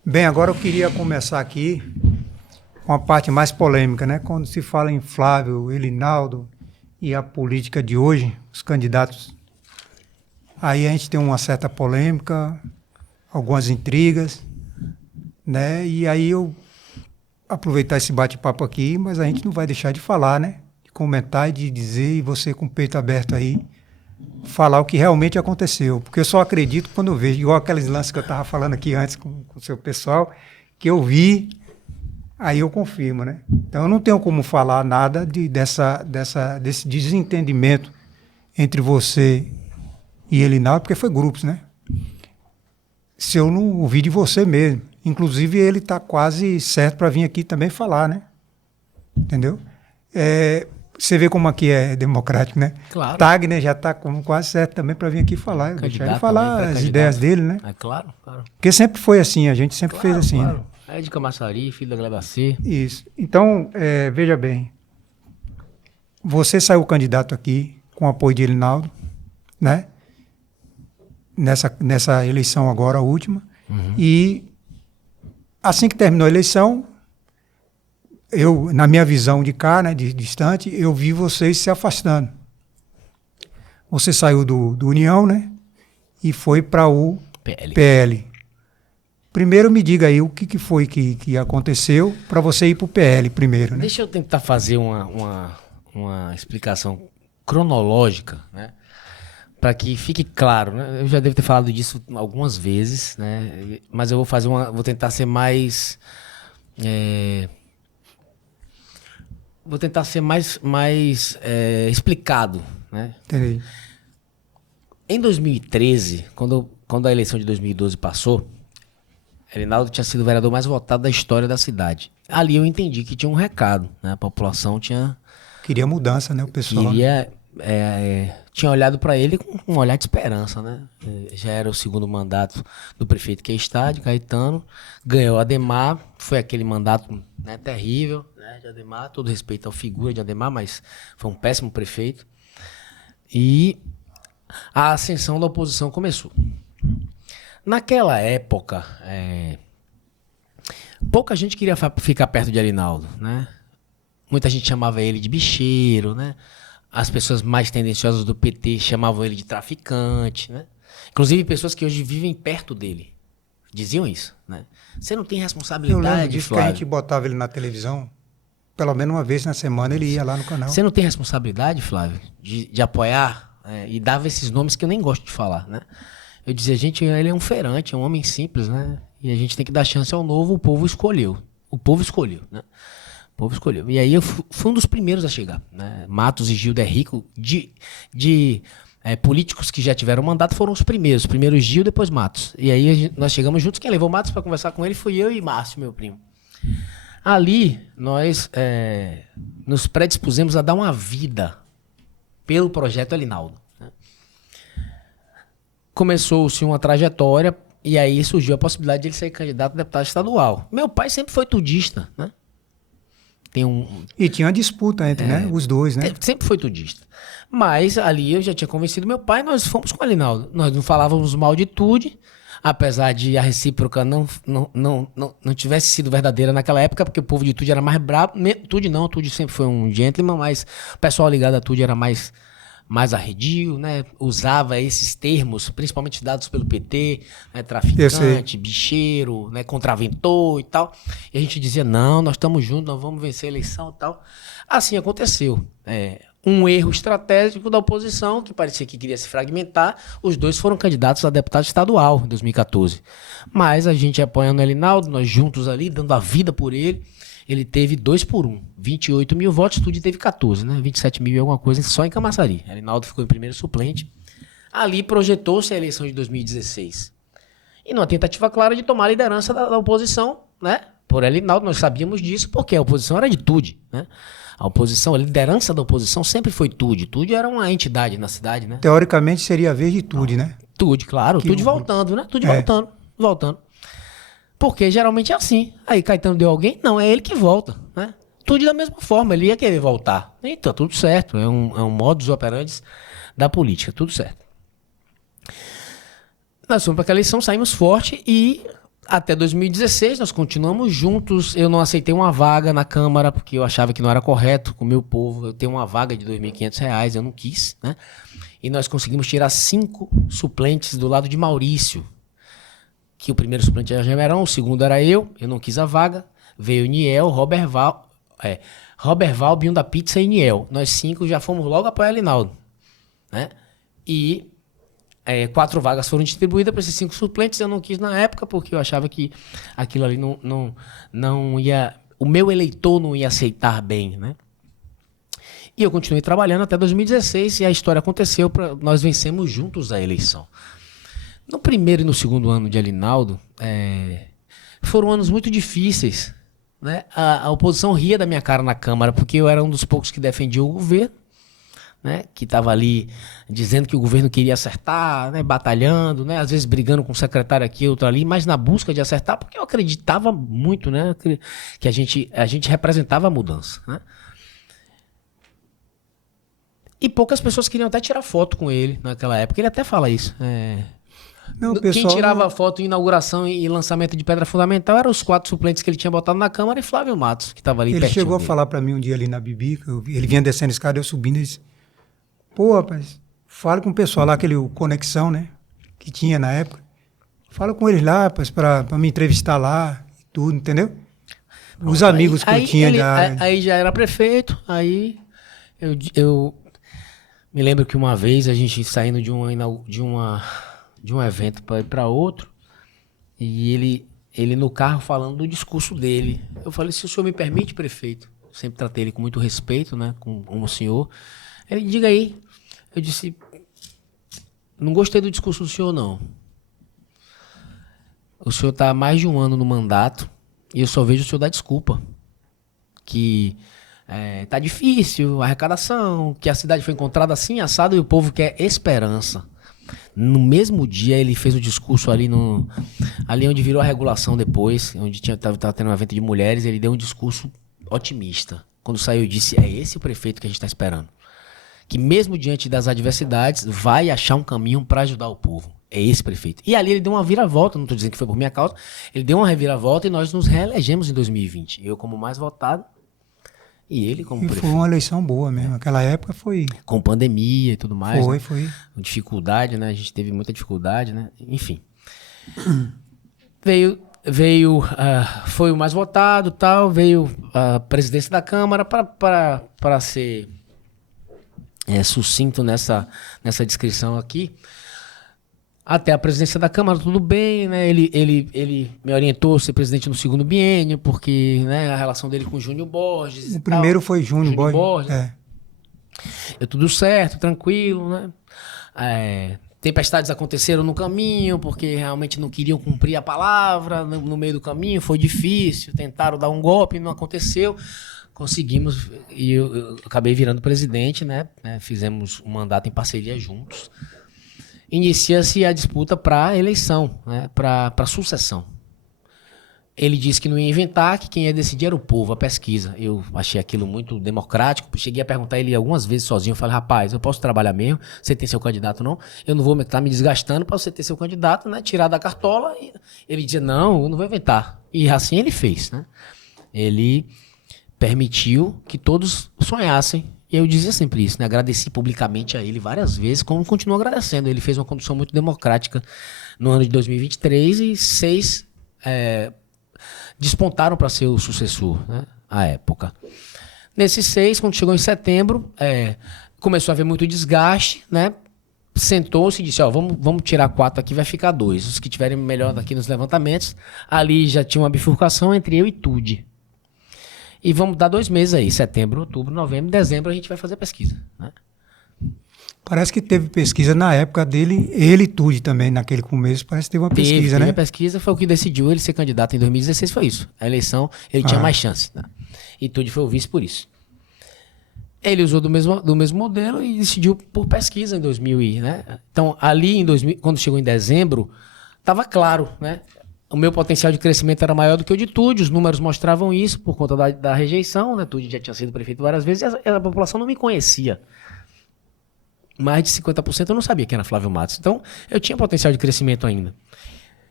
Bem, agora eu queria começar aqui com a parte mais polêmica, né? Quando se fala em Flávio, Elinaldo e a política de hoje, os candidatos, aí a gente tem uma certa polêmica, algumas intrigas, né? E aí eu aproveitar esse bate-papo aqui, mas a gente não vai deixar de falar, né? De comentar e de dizer, e você com o peito aberto aí, falar o que realmente aconteceu. Porque eu só acredito quando eu vejo, igual aqueles lances que eu estava falando aqui antes com o seu pessoal, que eu vi, aí eu confirmo, né? Então eu não tenho como falar nada desse desentendimento entre você e Elinaldo, porque foi grupos, né? Se eu não ouvi de você mesmo. Inclusive ele está quase certo para vir aqui também falar, né? Entendeu? Você vê como aqui é democrático, né? Claro. Tagner já está quase certo também para vir aqui falar. Deixar ele falar as ideias dele, né? É claro, claro. Porque sempre foi assim, a gente sempre fez assim, claro. né? É de Camaçari, filho da Glebacê. Isso. Então, veja bem. Você saiu candidato aqui com o apoio de Elinaldo, né? Nessa eleição agora, a última. Uhum. E assim que terminou a eleição, eu, na minha visão de cá, né, de distante, eu vi vocês se afastando. Você saiu do União, né? E foi para o PL. Primeiro me diga aí o que foi que aconteceu para você ir para o PL primeiro, né? Deixa eu tentar fazer uma explicação cronológica, né? Para que fique claro, né? Eu já devo ter falado disso algumas vezes, né? Mas eu vou tentar ser mais... Vou tentar ser mais explicado, né? Entendi. Em 2013, quando a eleição de 2012 passou, Elinaldo tinha sido o vereador mais votado da história da cidade. Ali eu entendi que tinha um recado, né? A população queria mudança, né? O pessoal tinha olhado para ele com um olhar de esperança, né? Já era o segundo mandato do prefeito que está, de Caetano. Ganhou Adhemar, foi aquele mandato, né, terrível, né, de Adhemar, todo respeito à figura de Adhemar, mas foi um péssimo prefeito. E a ascensão da oposição começou. Naquela época, pouca gente queria ficar perto de Elinaldo, né? Muita gente chamava ele de bicheiro, né? As pessoas mais tendenciosas do PT chamavam ele de traficante, né? Inclusive pessoas que hoje vivem perto dele diziam isso, né? Você não tem responsabilidade, Eu lembro disso, Flávio. que a gente botava ele na televisão, pelo menos uma vez na semana ele ia lá no canal. Você não tem responsabilidade, Flávio, de apoiar, e dava esses nomes que eu nem gosto de falar, né? Eu dizia, gente, ele é um feirante, é um homem simples, né? E a gente tem que dar chance ao novo, o povo escolheu. O povo escolheu, né? O povo escolheu. E aí eu fui um dos primeiros a chegar, né? Matos e Gildo Rico, políticos que já tiveram mandato, foram os primeiros. Primeiro Gil, depois Matos. E aí nós chegamos juntos, quem levou Matos para conversar com ele fui eu e Márcio, meu primo. Ali, nós nos predispusemos a dar uma vida pelo projeto Elinaldo. Começou-se uma trajetória e aí surgiu a possibilidade de ele ser candidato a deputado estadual. Meu pai sempre foi tudista, né? E tinha uma disputa entre os dois, né? Sempre foi tudista. Mas ali eu já tinha convencido meu pai, nós fomos com o Elinaldo. Nós não falávamos mal de Tude, apesar de a recíproca não tivesse sido verdadeira naquela época, porque o povo de Tude era mais bravo. Tude sempre foi um gentleman, mas o pessoal ligado a Tude era mais arredio, né? Usava esses termos, principalmente dados pelo PT, né? Traficante, bicheiro, né? Contraventor e tal. E a gente dizia, não, nós estamos juntos, nós vamos vencer a eleição e tal. Assim aconteceu. Um erro estratégico da oposição, que parecia que queria se fragmentar. Os dois foram candidatos a deputado estadual em 2014. Mas a gente apoiando o Elinaldo, nós juntos ali, dando a vida por ele. Ele teve 2-1, 28 mil votos, Tude teve 14, né? 27 mil e alguma coisa só em Camaçari. Elinaldo ficou em primeiro suplente. Ali projetou-se a eleição de 2016. E numa tentativa clara de tomar a liderança da oposição, né? Por Elinaldo, nós sabíamos disso, porque a oposição era de Tude, né? A liderança da oposição sempre foi Tude. Tude era uma entidade na cidade, né? Teoricamente seria a vez de Tude, né? Tude, claro. Tude voltando, né? Tude voltando. Porque geralmente é assim. Aí Caetano deu alguém? Não, é ele que volta, né? Tudo da mesma forma, ele ia querer voltar. Então, tudo certo. É um modus operandi da política, tudo certo. Nós fomos para aquela eleição, saímos forte e Até 2016, nós continuamos juntos. Eu não aceitei uma vaga na Câmara, porque eu achava que não era correto com o meu povo. Eu tenho uma vaga de R$ 2.500, eu não quis, né? E nós conseguimos tirar 5 suplentes do lado de Maurício. Que o primeiro suplente era Gemerão, o segundo era eu não quis a vaga. Veio Niel, Robert Val, Binho da Pizza e Niel. Nós 5 já fomos logo apoiar Alinaldo, né? E 4 vagas foram distribuídas para esses 5 suplentes. Eu não quis na época, porque eu achava que aquilo ali não ia... O meu eleitor não ia aceitar bem, né? E eu continuei trabalhando até 2016 e a história aconteceu, nós vencemos juntos a eleição. No primeiro e no segundo ano de Alinaldo, foram anos muito difíceis, né? A oposição ria da minha cara na Câmara, porque eu era um dos poucos que defendia o governo, né? Que estava ali dizendo que o governo queria acertar, né? Batalhando, né? Às vezes brigando com um secretário aqui, outro ali, mas na busca de acertar, porque eu acreditava muito, né? Que a gente representava a mudança, né? E poucas pessoas queriam até tirar foto com ele naquela época. Ele até fala isso. Não, Quem tirava foto em inauguração e lançamento de pedra fundamental eram os 4 suplentes que ele tinha botado na Câmara e Flávio Matos, que estava ali Ele pertinho chegou a dele. falar para mim um dia ali na Bibi, ele vinha descendo a escada, eu subindo, e disse, pô, rapaz, fala com o pessoal lá, aquele Conexão, né, que tinha na época. Fala com eles lá, rapaz, para me entrevistar lá e tudo, entendeu? Os amigos que eu tinha Aí já era prefeito, aí eu me lembro que uma vez a gente saindo de um evento para ir para outro, e ele no carro falando do discurso dele. Eu falei, se o senhor me permite, prefeito, sempre tratei ele com muito respeito, né, com o senhor. Ele, diga aí. Eu disse, não gostei do discurso do senhor, não. O senhor está há mais de um ano no mandato e eu só vejo o senhor dar desculpa. Que tá difícil a arrecadação, que a cidade foi encontrada assim, assado, e o povo quer esperança. No mesmo dia ele fez o discurso ali onde virou a regulação depois, onde tava tendo um evento de mulheres, ele deu um discurso otimista. Quando saiu, disse, é esse o prefeito que a gente está esperando. Que mesmo diante das adversidades, vai achar um caminho para ajudar o povo. É esse prefeito. E ali ele deu uma viravolta, não estou dizendo que foi por minha causa, ele deu uma reviravolta e nós nos reelegemos em 2020. Eu como mais votado e ele como prefeito. Foi uma eleição boa mesmo. Aquela época foi... Com pandemia e tudo mais. Foi. Com dificuldade, né? A gente teve muita dificuldade, né? Enfim. Foi o mais votado, tal, veio a presidência da Câmara para ser sucinto nessa descrição aqui. Até a presidência da Câmara, tudo bem, né? Ele me orientou a ser presidente no segundo biênio, porque, né, a relação dele com o Júnior Borges. O primeiro foi Júnior Borges. Tudo certo, tranquilo, né? Tempestades aconteceram no caminho, porque realmente não queriam cumprir a palavra no meio do caminho, foi difícil, tentaram dar um golpe, não aconteceu. Conseguimos, e eu acabei virando presidente, né? Fizemos um mandato em parceria juntos. Inicia-se a disputa para a eleição, né? Para a sucessão. Ele disse que não ia inventar, que quem ia decidir era o povo, a pesquisa. Eu achei aquilo muito democrático. Cheguei a perguntar ele algumas vezes sozinho. Eu falei, rapaz, eu posso trabalhar mesmo? Você tem seu candidato, não? Eu não vou estar me desgastando para você ter seu candidato, né? Tirar da cartola. E ele dizia, não, eu não vou inventar. E assim ele fez, né? Ele permitiu que todos sonhassem. E eu dizia sempre isso, né? Agradeci publicamente a ele várias vezes, como continuo agradecendo. Ele fez uma condução muito democrática no ano de 2023 e 6 despontaram para ser o sucessor, né? À época. Nesses 6, quando chegou em setembro, começou a haver muito desgaste, né? Sentou-se e disse, vamos tirar 4 aqui, vai ficar 2. Os que tiverem melhor aqui nos levantamentos. Ali já tinha uma bifurcação entre eu e Tude. E vamos dar 2 meses aí, setembro, outubro, novembro, dezembro, a gente vai fazer pesquisa, né? Parece que teve pesquisa na época dele, ele e Tude também, naquele começo, parece que teve uma pesquisa, né? A pesquisa foi o que decidiu ele ser candidato em 2016, foi isso. A eleição, ele tinha mais chance, né? E Tude foi o vice por isso. Ele usou do mesmo modelo e decidiu por pesquisa em 2000, né? Então, ali em 2000, quando chegou em dezembro, estava claro, né? O meu potencial de crescimento era maior do que o de Tude, os números mostravam isso por conta da rejeição, né? Tude já tinha sido prefeito várias vezes e a população não me conhecia. Mais de 50% eu não sabia quem era Flávio Matos. Então, eu tinha potencial de crescimento ainda.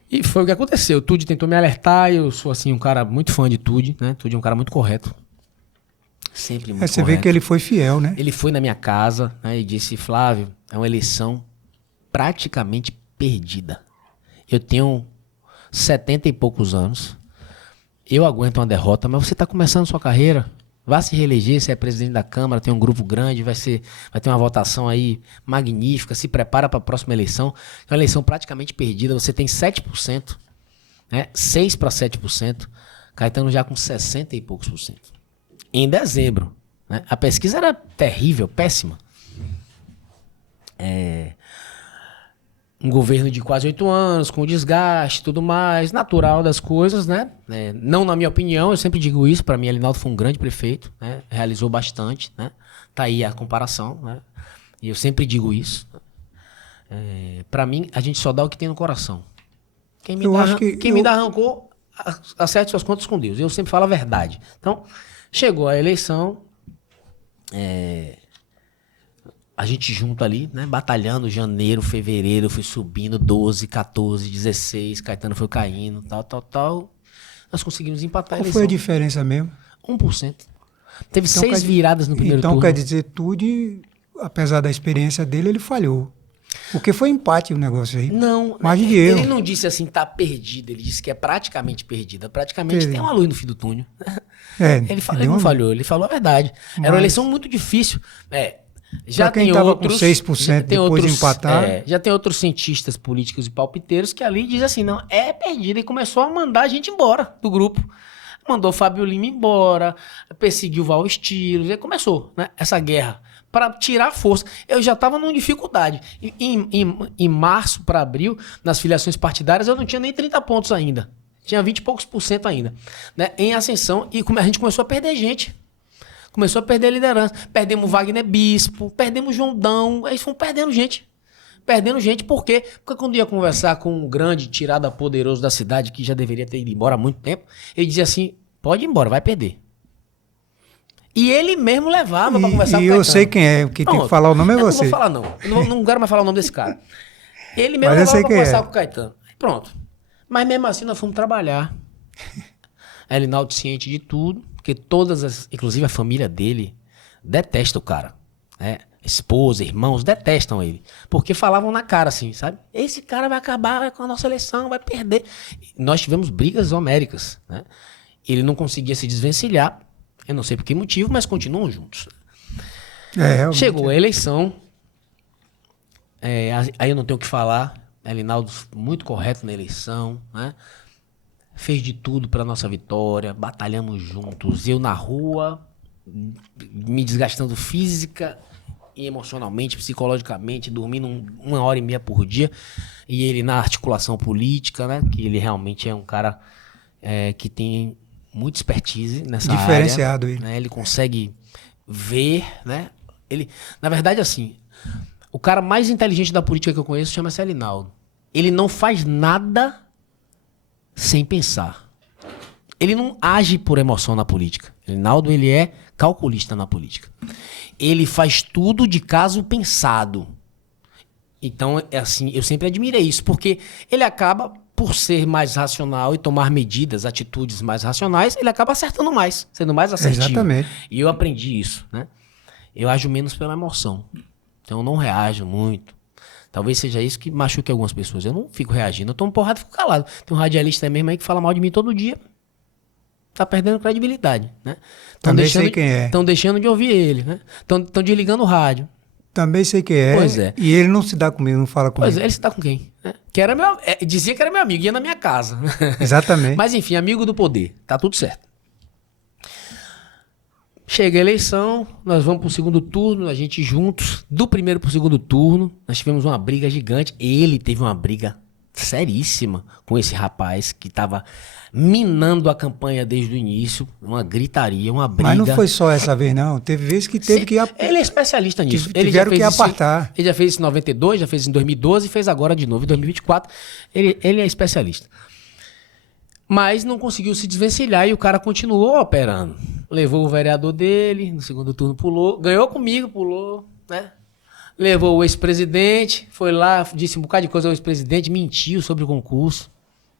E foi o que aconteceu. Tude tentou me alertar, eu sou assim um cara muito fã de Tude, né? Tude é um cara muito correto. Sempre muito Você correto. vê que ele foi fiel, né? Ele foi na minha casa, né, e disse: Flávio, é uma eleição praticamente perdida. Eu tenho 70 e poucos anos. Eu aguento uma derrota, mas você está começando sua carreira. Vá se reeleger, você é presidente da Câmara, tem um grupo grande, vai ter uma votação aí magnífica, se prepara para a próxima eleição. É uma eleição praticamente perdida, você tem 7%, né? 6 para 7%, Caetano já com 60 e poucos por cento. Em dezembro, né? A pesquisa era terrível, péssima. Um governo de quase 8 anos, com desgaste e tudo mais, natural das coisas, né? Não na minha opinião, eu sempre digo isso, para mim Alinaldo foi um grande prefeito, né? Realizou bastante, né? Tá aí a comparação, né? E eu sempre digo isso. Para mim, a gente só dá o que tem no coração. Quem me dá rancor, acerte suas contas com Deus. Eu sempre falo a verdade. Então, chegou a eleição, a gente junto ali, né? Batalhando, janeiro, fevereiro, fui subindo, 12, 14, 16, Caetano foi caindo, tal. Nós conseguimos empatar a eleição. Qual foi a diferença mesmo? 1%. Teve então, 6 viradas no primeiro turno. Então quer dizer, Tude, apesar da experiência dele, ele falhou. Porque foi empate o negócio aí. Não, margem de erro. Ele não disse assim, tá perdido, ele disse que é praticamente perdida. Praticamente tem uma luz no fim do túnel. Ele não falhou, ele falou a verdade. Era uma eleição muito difícil. Já quem tem outros, com 6% depois de empatar. Já tem outros cientistas políticos e palpiteiros que ali dizem assim, não, é perdida. E começou a mandar a gente embora do grupo. Mandou Fábio Lima embora, perseguiu Val Estilos, e começou, né, essa guerra para tirar força. Eu já estava numa dificuldade. Em março para abril, nas filiações partidárias, eu não tinha nem 30 pontos ainda. Tinha 20 e poucos por cento ainda, né, em ascensão, e a gente começou a perder gente. Começou a perder a liderança. Perdemos Wagner Bispo, perdemos João Dão, eles foram perdendo gente. Por quê? Porque quando ia conversar com um grande tirada poderoso da cidade, que já deveria ter ido embora há muito tempo, ele dizia assim, pode ir embora, vai perder. E ele mesmo levava para conversar com o Caetano. E eu sei quem é, quem tem que falar o nome é você. Eu não vou falar não, eu não quero mais falar o nome desse cara. Ele mesmo levava para conversar com o Caetano. Pronto. Mas mesmo assim nós fomos trabalhar. Alinaldo ciente de tudo, porque inclusive a família dele, detesta o cara, né? Esposa, irmãos, detestam ele. Porque falavam na cara assim, sabe? Esse cara vai acabar com a nossa eleição, vai perder. Nós tivemos brigas homéricas, né? Ele não conseguia se desvencilhar, eu não sei por que motivo, mas continuam juntos. Chegou a eleição, aí eu não tenho o que falar, Alinaldo muito correto na eleição, né? Fez de tudo para nossa vitória, batalhamos juntos, eu na rua, me desgastando física e emocionalmente, psicologicamente, dormindo 1h30 por dia, e ele na articulação política, né, que ele realmente é um cara que tem muita expertise nessa área. Diferenciado ele. Né, ele consegue ver, né, na verdade assim, o cara mais inteligente da política que eu conheço chama-se Alinaldo. Ele não faz nada sem pensar. Ele não age por emoção na política. Alinaldo, ele é calculista na política. Ele faz tudo de caso pensado. Então, assim, eu sempre admirei isso, porque ele acaba, por ser mais racional e tomar medidas, atitudes mais racionais, ele acaba acertando mais, sendo mais assertivo. Exatamente. E eu aprendi isso, né? Eu ajo menos pela emoção. Então, eu não reajo muito. Talvez seja isso que machuque algumas pessoas. Eu não fico reagindo, eu tomo porrada e fico calado. Tem um radialista mesmo aí que fala mal de mim todo dia. Tá perdendo credibilidade, né? Também sei quem é. Estão deixando de ouvir ele, né? Estão desligando o rádio. Também sei quem é. Pois é. E ele não se dá comigo, não fala comigo. Pois é, ele se dá com quem? Que era dizia que era meu amigo, ia na minha casa. Exatamente. Mas enfim, amigo do poder. Tá tudo certo. Chega a eleição, nós vamos pro segundo turno, a gente juntos, do primeiro pro segundo turno, nós tivemos uma briga gigante. Ele teve uma briga seríssima com esse rapaz que estava minando a campanha desde o início, uma gritaria, uma briga. Mas não foi só essa vez, não. Teve vezes que teve que... Ele é especialista nisso. Tiveram que apartar. Ele já fez isso em 92, já fez em 2012 e fez agora de novo em 2024. Ele é especialista. Mas não conseguiu se desvencilhar e o cara continuou operando. Levou o vereador dele, no segundo turno pulou, ganhou comigo, pulou, né? Levou o ex-presidente, foi lá, disse um bocado de coisa ao ex-presidente, mentiu sobre o concurso.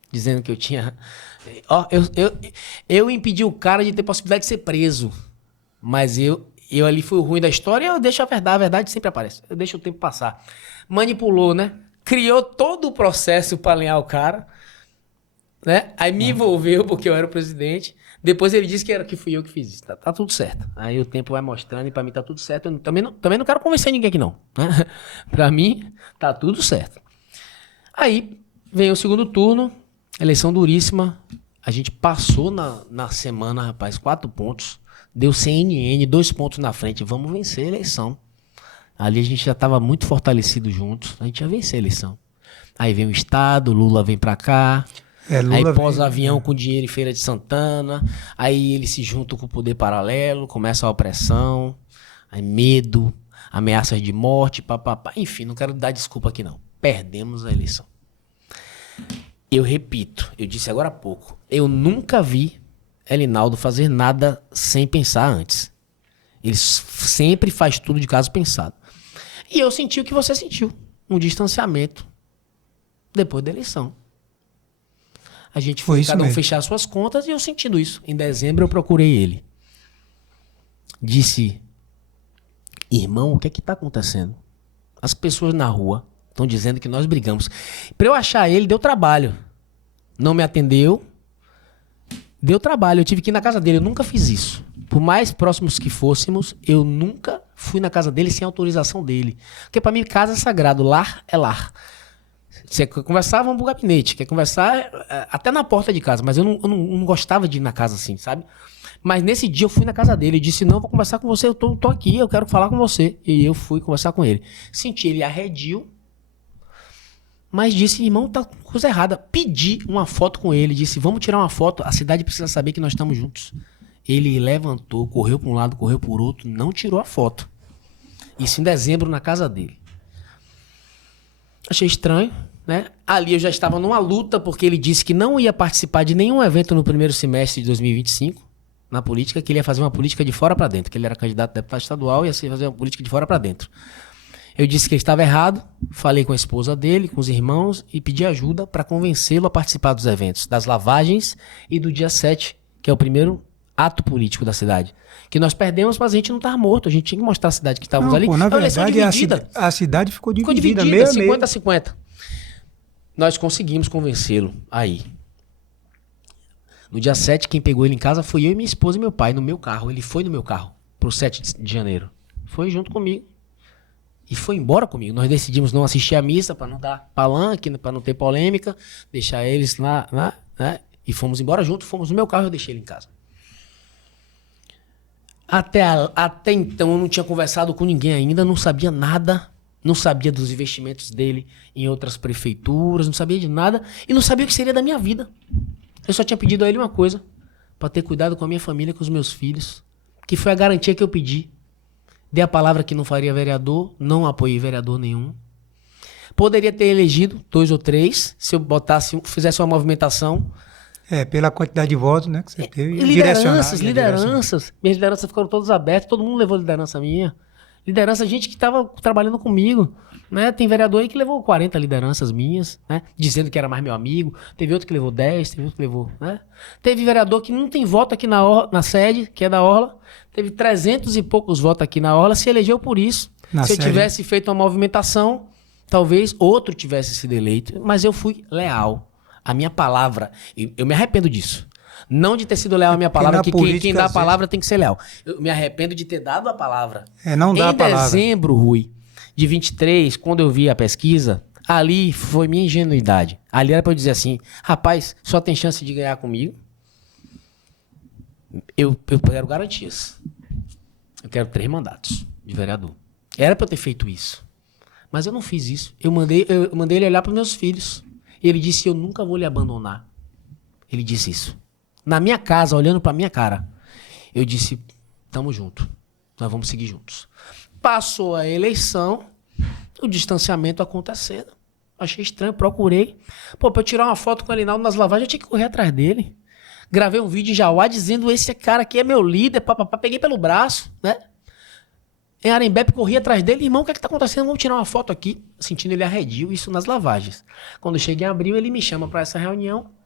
dizendo que eu tinha... Ó, eu impedi o cara de ter possibilidade de ser preso. Mas eu ali fui o ruim da história e eu deixo a verdade sempre aparece. Eu deixo o tempo passar. Manipulou, né? Criou todo o processo para alinhar o cara, né? Aí me envolveu porque eu era o presidente. Depois ele disse que fui eu que fiz isso. Tá tudo certo. Aí o tempo vai mostrando e pra mim tá tudo certo. Eu também não quero convencer ninguém aqui não. Né? Pra mim tá tudo certo. Aí vem o segundo turno, eleição duríssima. A gente passou na semana, rapaz, 4 pontos. Deu CNN, 2 pontos na frente. Vamos vencer a eleição. Ali a gente já estava muito fortalecido juntos. A gente ia vencer a eleição. Aí vem o Estado, Lula vem pra cá. Lula Aí pós-avião com dinheiro em Feira de Santana. Aí ele se junta com o poder paralelo, começa a opressão, aí medo, ameaças de morte, papapá. Enfim, não quero dar desculpa aqui não. Perdemos a eleição. Eu repito, eu disse agora há pouco, eu nunca vi Elinaldo fazer nada sem pensar antes. Ele sempre faz tudo de caso pensado. E eu senti o que você sentiu, um distanciamento depois da eleição. A gente foi cada um fechar suas contas e eu sentindo isso. Em dezembro eu procurei ele. Disse, irmão, o que é que tá acontecendo? As pessoas na rua estão dizendo que nós brigamos. Para eu achar ele, deu trabalho. Não me atendeu. Deu trabalho. Eu tive que ir na casa dele. Eu nunca fiz isso. Por mais próximos que fôssemos, eu nunca fui na casa dele sem autorização dele. Porque para mim, casa é sagrado. Lar é lar. Você quer conversar, vamos pro gabinete. Quer conversar até na porta de casa. Mas eu não gostava de ir na casa assim, sabe? Mas nesse dia eu fui na casa dele. Ele disse, não, vou conversar com você. Eu tô aqui, eu quero falar com você. E eu fui conversar com ele. Senti ele arredio. Mas disse, irmão, tá coisa errada. Pedi uma foto com ele. Disse, vamos tirar uma foto. A cidade precisa saber que nós estamos juntos. Ele levantou, correu para um lado, correu para o outro. Não tirou a foto. Isso em dezembro na casa dele. Achei estranho. Né? Ali eu já estava numa luta, porque ele disse que não ia participar de nenhum evento no primeiro semestre de 2025, na política, que ele ia fazer uma política de fora para dentro, que ele era candidato a deputado estadual e ia fazer uma política de fora para dentro. Eu disse que ele estava errado, falei com a esposa dele, com os irmãos, e pedi ajuda para convencê-lo a participar dos eventos, das lavagens e do dia 7, que é o primeiro ato político da cidade. Que nós perdemos, mas a gente não estava morto, a gente tinha que mostrar a cidade que estávamos ali. Na verdade, a cidade ficou dividida, meio a 50-50. Nós conseguimos convencê-lo aí. No dia 7, quem pegou ele em casa foi eu e minha esposa e meu pai, no meu carro. Ele foi no meu carro, pro 7 de janeiro. Foi junto comigo. E foi embora comigo. Nós decidimos não assistir a missa, para não dar palanque, para não ter polêmica, deixar eles lá, né? E fomos embora junto, fomos no meu carro e eu deixei ele em casa. Até então eu não tinha conversado com ninguém ainda, não sabia nada. Não sabia dos investimentos dele em outras prefeituras, não sabia de nada e não sabia o que seria da minha vida. Eu só tinha pedido a ele uma coisa, para ter cuidado com a minha família, com os meus filhos, que foi a garantia que eu pedi. Dei a palavra que não faria vereador, não apoiei vereador nenhum. Poderia ter elegido 2 ou 3, se eu fizesse uma movimentação. Pela quantidade de votos, né, que você teve. Lideranças. Minhas lideranças ficaram todas abertas, todo mundo levou liderança minha. Liderança, gente que estava trabalhando comigo, né? Tem vereador aí que levou 40 lideranças minhas, né? Dizendo que era mais meu amigo. Teve outro que levou 10, teve outro que levou, né? Teve vereador que não tem voto aqui na sede, que é da Orla. Teve 300 e poucos votos aqui na Orla, se elegeu por isso. Se eu tivesse feito uma movimentação, talvez outro tivesse sido eleito. Mas eu fui leal. A minha palavra, eu me arrependo disso. Não de ter sido leal à minha palavra, que quem dá a palavra tem que ser leal. Eu me arrependo de ter dado a palavra. Não dá a palavra. Em dezembro, Rui, de 23, quando eu vi a pesquisa, ali foi minha ingenuidade. Ali era pra eu dizer assim, rapaz, só tem chance de ganhar comigo. Eu quero garantias. Eu quero 3 mandatos de vereador. Era pra eu ter feito isso. Mas eu não fiz isso. Eu mandei ele olhar para meus filhos. E ele disse, eu nunca vou lhe abandonar. Ele disse isso. Na minha casa, olhando pra minha cara, eu disse, tamo junto, nós vamos seguir juntos. Passou a eleição, o distanciamento acontecendo. Achei estranho, procurei. Pra eu tirar uma foto com o Elinaldo nas lavagens, eu tinha que correr atrás dele. Gravei um vídeo em Jauá dizendo, esse cara aqui é meu líder, papapá. Peguei pelo braço, né? Em Arembepe, corri atrás dele, irmão, o que é que tá acontecendo? Vamos tirar uma foto aqui. Sentindo ele arredio, isso nas lavagens. Quando eu cheguei em abril, ele me chama pra essa reunião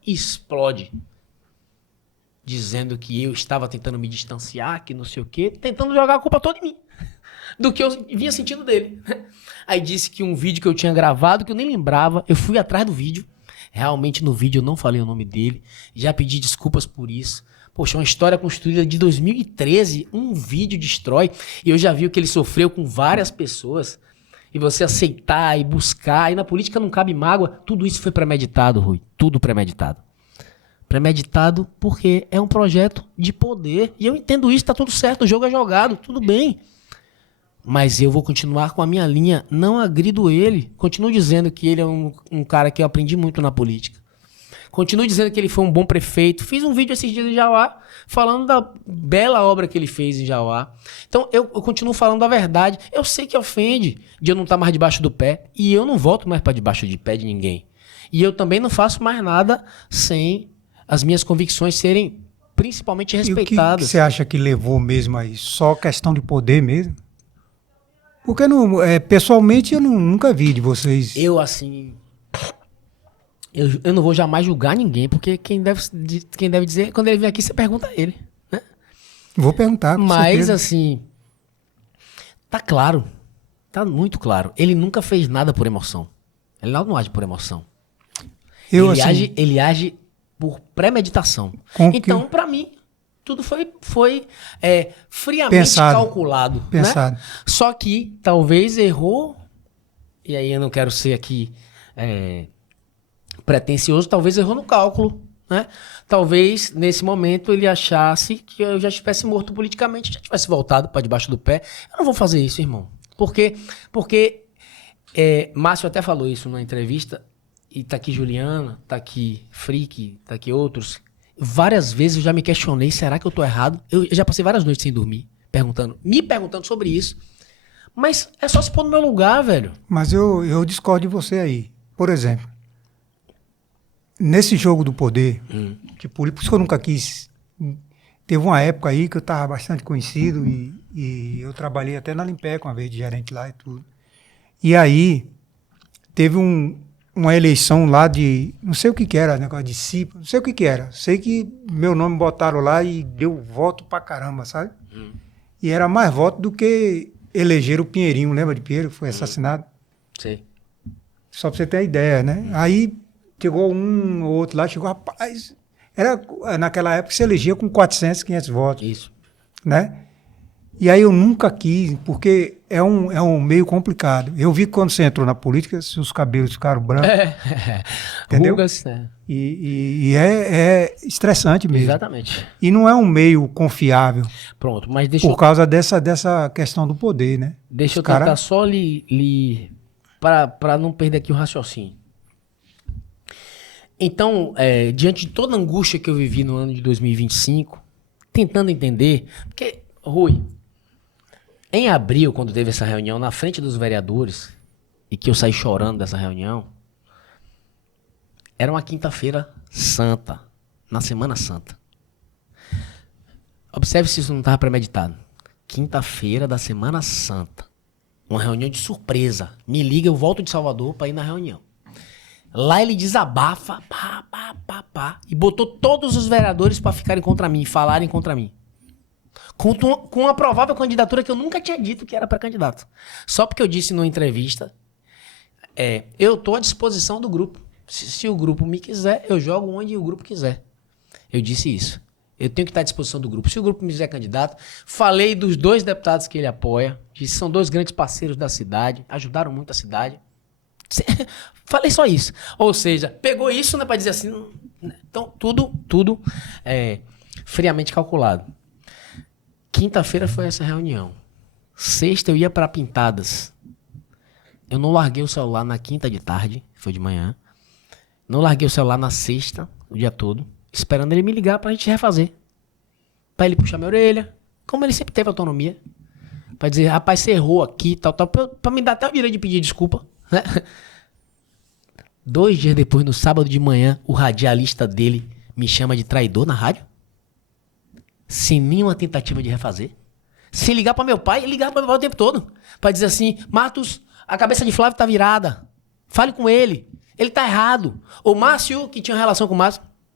explode dizendo que eu estava tentando me distanciar, que não sei o quê, tentando jogar a culpa toda em mim, do que eu vinha sentindo dele. Aí disse que um vídeo que eu tinha gravado, que eu nem lembrava, eu fui atrás do vídeo, realmente no vídeo eu não falei o nome dele, já pedi desculpas por isso. Poxa, uma história construída de 2013, um vídeo destrói, e eu já vi o que ele sofreu com várias pessoas, e você aceitar e buscar, e na política não cabe mágoa, tudo isso foi premeditado, Rui, tudo premeditado. Premeditado porque é um projeto de poder. E eu entendo isso, tá tudo certo, o jogo é jogado, tudo bem. Mas eu vou continuar com a minha linha, não agrido ele. Continuo dizendo que ele é um cara que eu aprendi muito na política. Continuo dizendo que ele foi um bom prefeito. Fiz um vídeo esses dias em Jauá, falando da bela obra que ele fez em Jauá. Então eu continuo falando a verdade. Eu sei que ofende de eu não estar mais debaixo do pé. E eu não volto mais para debaixo de pé de ninguém. E eu também não faço mais nada sem as minhas convicções serem principalmente respeitadas. E o que você acha que levou mesmo a isso? Só questão de poder mesmo? Porque não, pessoalmente eu nunca vi de vocês. Eu, assim... Eu não vou jamais julgar ninguém, porque quem deve dizer... Quando ele vem aqui, você pergunta a ele, né? Vou perguntar, com Mas, certeza. assim... Tá claro. Tá muito claro. Ele nunca fez nada por emoção. Ele não age por emoção. Ele age por premeditação. Então, pra mim, tudo foi friamente calculado. Pensado. Né? Só que talvez errou, e aí eu não quero ser aqui pretencioso, talvez errou no cálculo. Né? Talvez, nesse momento, ele achasse que eu já estivesse morto politicamente, já tivesse voltado para debaixo do pé. Eu não vou fazer isso, irmão. Porque Márcio até falou isso numa entrevista. E tá aqui Juliana, tá aqui Frick, tá aqui outros. Várias vezes eu já me questionei, será que eu tô errado? Eu já passei várias noites sem dormir, me perguntando sobre isso. Mas é só se pôr no meu lugar, velho. Mas eu discordo de você aí. Por exemplo, nesse jogo do poder, por isso que eu nunca quis... Teve uma época aí que eu tava bastante conhecido e eu trabalhei até na Limpec uma vez de gerente lá e tudo. E aí teve uma eleição lá de... Não sei o que era, negócio de CIPA, não sei o que era. Sei que meu nome botaram lá e deu voto pra caramba, sabe? E era mais voto do que eleger o Pinheirinho. Lembra de Pinheiro, que foi assassinado? Sei. Só pra você ter ideia, né? Aí chegou um ou outro lá, chegou, rapaz... Naquela época se elegia com 400, 500 votos. Isso. Né? E aí eu nunca quis, porque é um meio complicado. Eu vi que quando você entrou na política, seus cabelos ficaram brancos. Entendeu? Rugas, E é estressante mesmo. Exatamente. E não é um meio confiável. Pronto, mas deixa por causa dessa questão do poder, né? Deixa eu tentar só para não perder aqui o raciocínio. Então, diante de toda a angústia que eu vivi no ano de 2025, tentando entender, porque, Rui, em abril, quando teve essa reunião na frente dos vereadores, e que eu saí chorando dessa reunião, era uma quinta-feira santa, na Semana Santa. Observe se isso não estava premeditado. Quinta-feira da Semana Santa. Uma reunião de surpresa. Me liga, eu volto de Salvador para ir na reunião. Lá ele desabafa, e botou todos os vereadores para ficarem contra mim, falarem contra mim. Com uma provável candidatura que eu nunca tinha dito que era para candidato. Só porque eu disse numa entrevista, eu estou à disposição do grupo. Se o grupo me quiser, eu jogo onde o grupo quiser. Eu disse isso. Eu tenho que estar à disposição do grupo. Se o grupo me fizer candidato, falei dos 2 deputados que ele apoia, disse são 2 grandes parceiros da cidade, ajudaram muito a cidade. Falei só isso. Ou seja, pegou isso, né, para dizer assim. Então, tudo friamente calculado. Quinta-feira foi essa reunião. Sexta eu ia para Pintadas. Eu não larguei o celular na quinta de tarde, foi de manhã. Não larguei o celular na sexta, o dia todo, esperando ele me ligar pra gente refazer. Pra ele puxar minha orelha, como ele sempre teve autonomia. Pra dizer, rapaz, você errou aqui, tal, pra me dar até o direito de pedir desculpa. Né? 2 dias depois, no sábado de manhã, o radialista dele me chama de traidor na rádio. Sem nenhuma tentativa de refazer. Sem ligar pra meu pai, ele ligava pra meu pai o tempo todo. Pra dizer assim, Matos, a cabeça de Flávio tá virada. Fale com ele. Ele tá errado. O Márcio, que tinha relação com o Márcio,